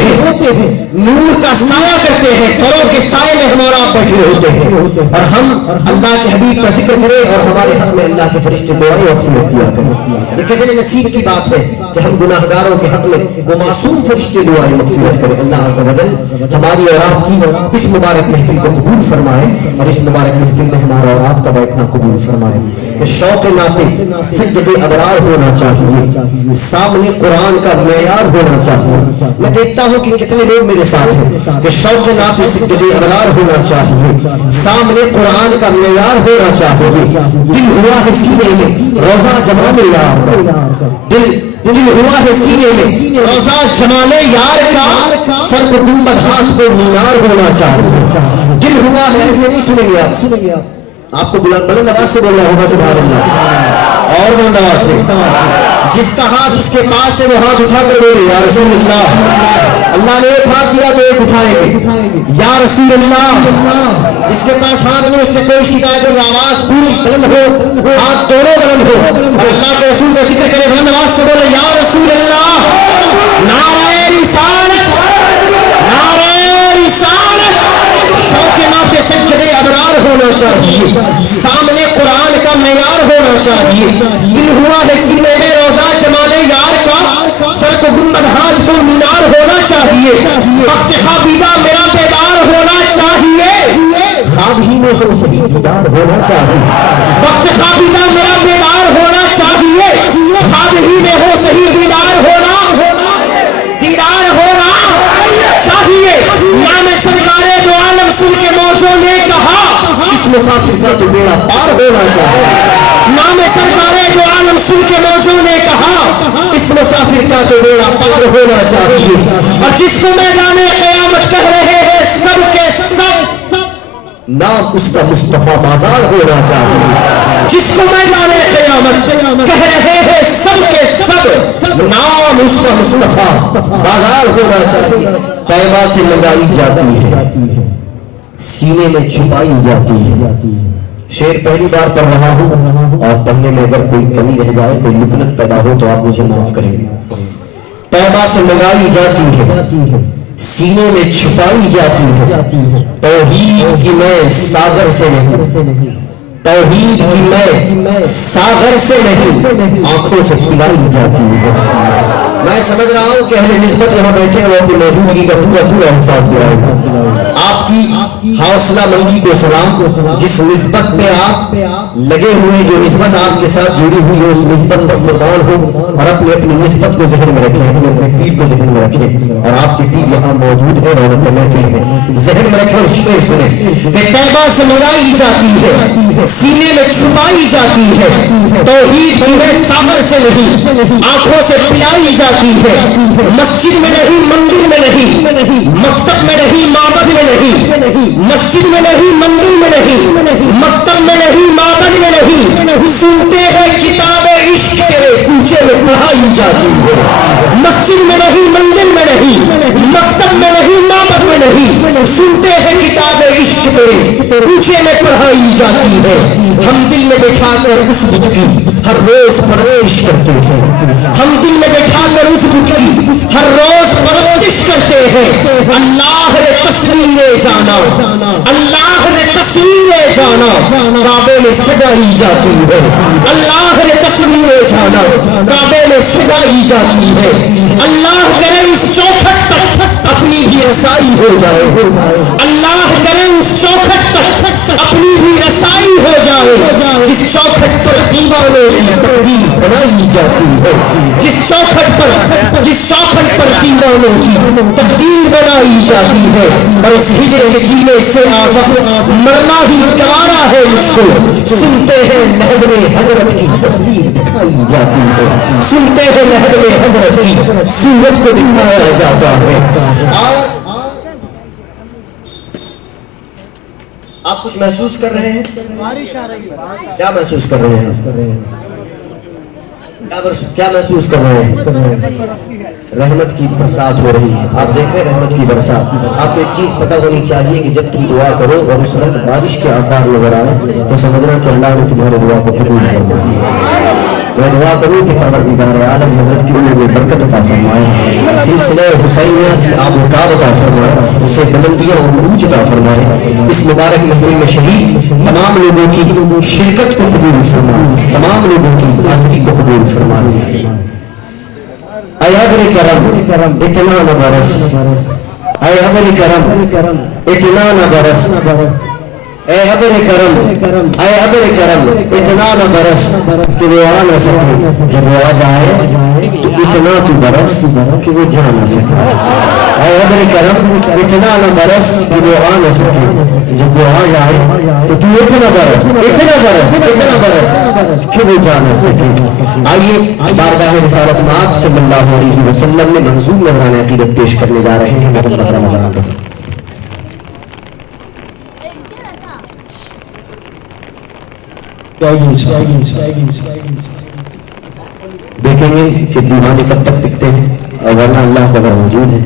ہیں نور کا سایہ کرتے ہیں پروں کے سائے میں ہمارا آپ بیٹھے ہوتے ہیں اور ہم اللہ کے حبیب کا ذکر کریں اور ہمارے حق میں اللہ کے فرشتے دعائیں مغفرت کیا کریں یہ کتنے نصیب کی بات ہے کہ ہم گناہگاروں کے حق میں وہ معصوم فرشتے دعائیں مغفرت کریں اللہ عز و جل ہماری اور آپ کی اس مبارک محفل کو قبول فرمائے اور اس مبارک محفل میں ہمارا اور آپ کا بیٹھنا قبول فرمائے کہ شوق ناطق سید ابرار ہونا چاہیے سامنے قرآن کا معیار ہونا چاہیے میں دیکھتا ہوں کہ کتنے لوگ میرے ساتھ ہیں کہ شوق ناطق سید ابرار ہونا چاہیے سامنے قرآن کا معیار ہونا چاہیے دل ہوا ہے سینے میں روزہ جمال یار کا دل ہوا ہے سینے میں روزہ جمال یار کا سر کو گنبد ہاتھ کو مینار ہونا چاہیے دل ہوا ہے ایسے نہیں سنیں گے آپ کو بلند آواز سے بولنا ہوگا سبحان اللہ اور بلند آواز سے جس کا ہاتھ اس کے پاس ہے وہ ہاتھ اٹھا کر بولے یا رسول اللہ اللہ نے ایک ہاتھ دیا تو ایک اٹھائیں گے یا رسول اللہ جس کے پاس ہاتھ نہیں اس سے کوئی شکایت اور آواز پوری بلند ہو ہاتھ دونوں بلند ہو اور اللہ کے رسول کا ذکر کرے بلند آواز سے بولے یا رسول اللہ نعرہ رسالت نعرہ رسالت شوق ناطق سید ابرار ہونا چاہیے سامنے قرآن کا معیار ہونا چاہیے دل ہوا ہے سینے میں روزہ جمال یار کا سر کو گنبد ہاتھ کو مینار ہونا چاہیے وقت خوابیدہ میرا بیدار ہونا چاہیے خواب ہی میں ہو صحیح دیدار ہونا چاہیے وقت خوابیدہ میرا بیدار ہونا چاہیے خواب ہی میں ہو صحیح دیدار ہونا مسافر کا تو بیڑا پار ہونا چاہیے. نام سرکار جو عالم سن کے موجوں نے کہا اس مسافر کا تو بیڑا پار ہونا چاہیے. اور جس کو میدان قیامت کہہ رہے ہیں سب کے سب نام اس کا مصطفیٰ بازار ہونا چاہیے. جس کو میدان قیامت کہہ رہے ہیں سب کے سب نام اس کا مصطفیٰ بازار ہونا چاہیے. طیبہ سے منگائی جاتی ہے, سینے میں چھپائی جاتی ہے. شعر پہلی بار پڑھ رہا ہوں اور پڑھنے میں اگر کوئی کمی رہ جائے کوئی لکنت پیدا ہو تو آپ مجھے معاف کریں گے. طیبہ سے منگائی جاتی ہے, سینے میں چھپائی جاتی ہے. توحید کی میں ساغر سے نہیں, توحید کی میں ساغر سے نہیں, آنکھوں سے پلائی جاتی ہے. میں سمجھ رہا ہوں کہ اہل نسبت یہاں بیٹھے ہیں وہ اپنی موجودگی کا پورا پورا احساس دلائے گا. آپ کی حوصلہ مندی کو سلام. جس نسبت پہ آپ لگے ہوئے, جو نسبت آپ کے ساتھ جڑی ہوئی ہے اس نسبت پر قربان ہو اور اپنی اپنی نسبت کو ذہن میں رکھیں, اپنے اپنے پیر کو ذہن میں رکھیں. اور آپ کے پیر یہاں موجود ہے, رونق محفل ہے, ذہن میں رکھیں اور شعر سنیں کہ طیبہ سے منگائی جاتی ہے, سینے میں چھپائی جاتی ہے. توحید کی ہے ساغر سے نہیں, آنکھوں سے پلائی جاتی ہے. مسجد میں نہیں, مندر میں نہیں, مکتب میں نہیں, معبد میں نہیں, مسجد میں نہیں, مندر میں نہیں, مکتب میں نہیں, معبد میں نہیں, سنتے ہیں کتاب عشق تیرے کوچے میں پڑھائی جاتی ہے. مسجد میں نہیں, مندر میں نہیں, مکتب میں نہیں, معبد میں نہیں, سنتے ہیں کتاب عشق تیرے کوچے میں پڑھائی جاتی ہے. ہم دل میں بٹھا کر اس بت کی ہر روز پرستش کرتے ہیں. ہم دل میں بٹھا کر اس بت کی ہر روز پرستش کرتے ہیں. اللہ نے تصویر جانا, اللہ نے تصویر جانا کعبے میں سجائی جاتی ہے. اللہ نے تصویر جانا کعبے میں سجائی جاتی ہے. اللہ کرے اس چوکھٹ تک اپنی بھی رسائی ہو جائے. اللہ کرے اس چوکھٹ تک اپنی بھی رسائی ہو جائے. جس چوکھٹ پر دیوانوں کی تقدیر بنائی جاتی ہے, جس چوکھٹ پر دیوانوں کی تقدیر بنائی جاتی ہے. اور اس ہجر کے جینے سے آزاد مرنا ہی گوارا ہے مجھ کو. سنتے ہیں لہد میں حضرت کی تصویر دکھائی جاتی ہے, سنتے ہیں لہد میں حضرت کی صورت کو دکھایا جاتا ہے. آپ کچھ محسوس کر رہے ہیں؟ کیا محسوس کر رہے ہیں؟ کیا محسوس کر رہے ہیں؟ رحمت کی برسات ہو رہی ہے. آپ دیکھ رہے ہیں رحمت کی برسات. آپ کو ایک چیز پتہ ہونی چاہیے کہ جب تم دعا کرو اور اس وقت بارش کے آثار نظر آئے تو سمجھنا کہ اللہ نے تمہاری دعا کو قبول فرمایا. میں دعا کروں کہ پروردگار عالم حضرت کی عمر میں برکت عطا فرمائے, سلسلہ حسینیہ کی آب و تاب عطا فرمائے, اسے بلندیاں اور عروج عطا فرمائے. اس مبارک محفل میں شریک تمام لوگوں کی شرکت کو قبول فرمائے, تمام لوگوں کی حاضری کو قبول فرمائے. اے ابر کرم اتنا نہ برس, اے ابر کرم اتنا نہ برس, اے ابر کرم اتنا نہ برس کہ وہ آ نہ سکے. جب وہ آ جائے تو اتنا تو برس کہ وہ جا نہ سکے. اے ابر کرم اتنا نہ برس کہ وہ آ نہ سکے. جب وہ آ جائے تو تو اتنا برس کہ وہ جا نہ سکے. آئیے بارگاہ رسالت مآب صلی اللہ علیہ وسلم میں منظوم نذرانہ عقیدت پیش کرنے جا رہے ہیں. دیکھیں گے کہ دیوانے کب تک ٹکتے ہیں اور ورنہ اللہ کا گھر موجود ہے.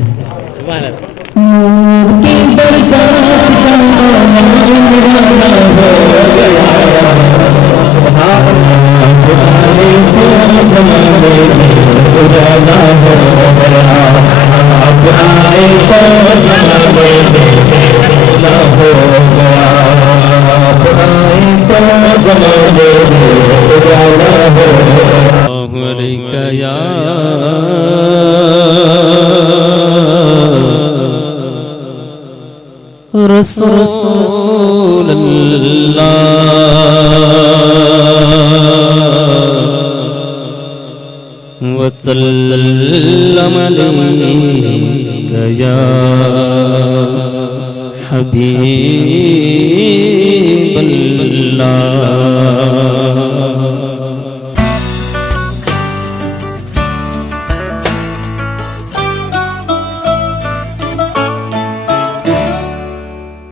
رسول اللہ وسلم علیک یا حبیب اللہ. اللہ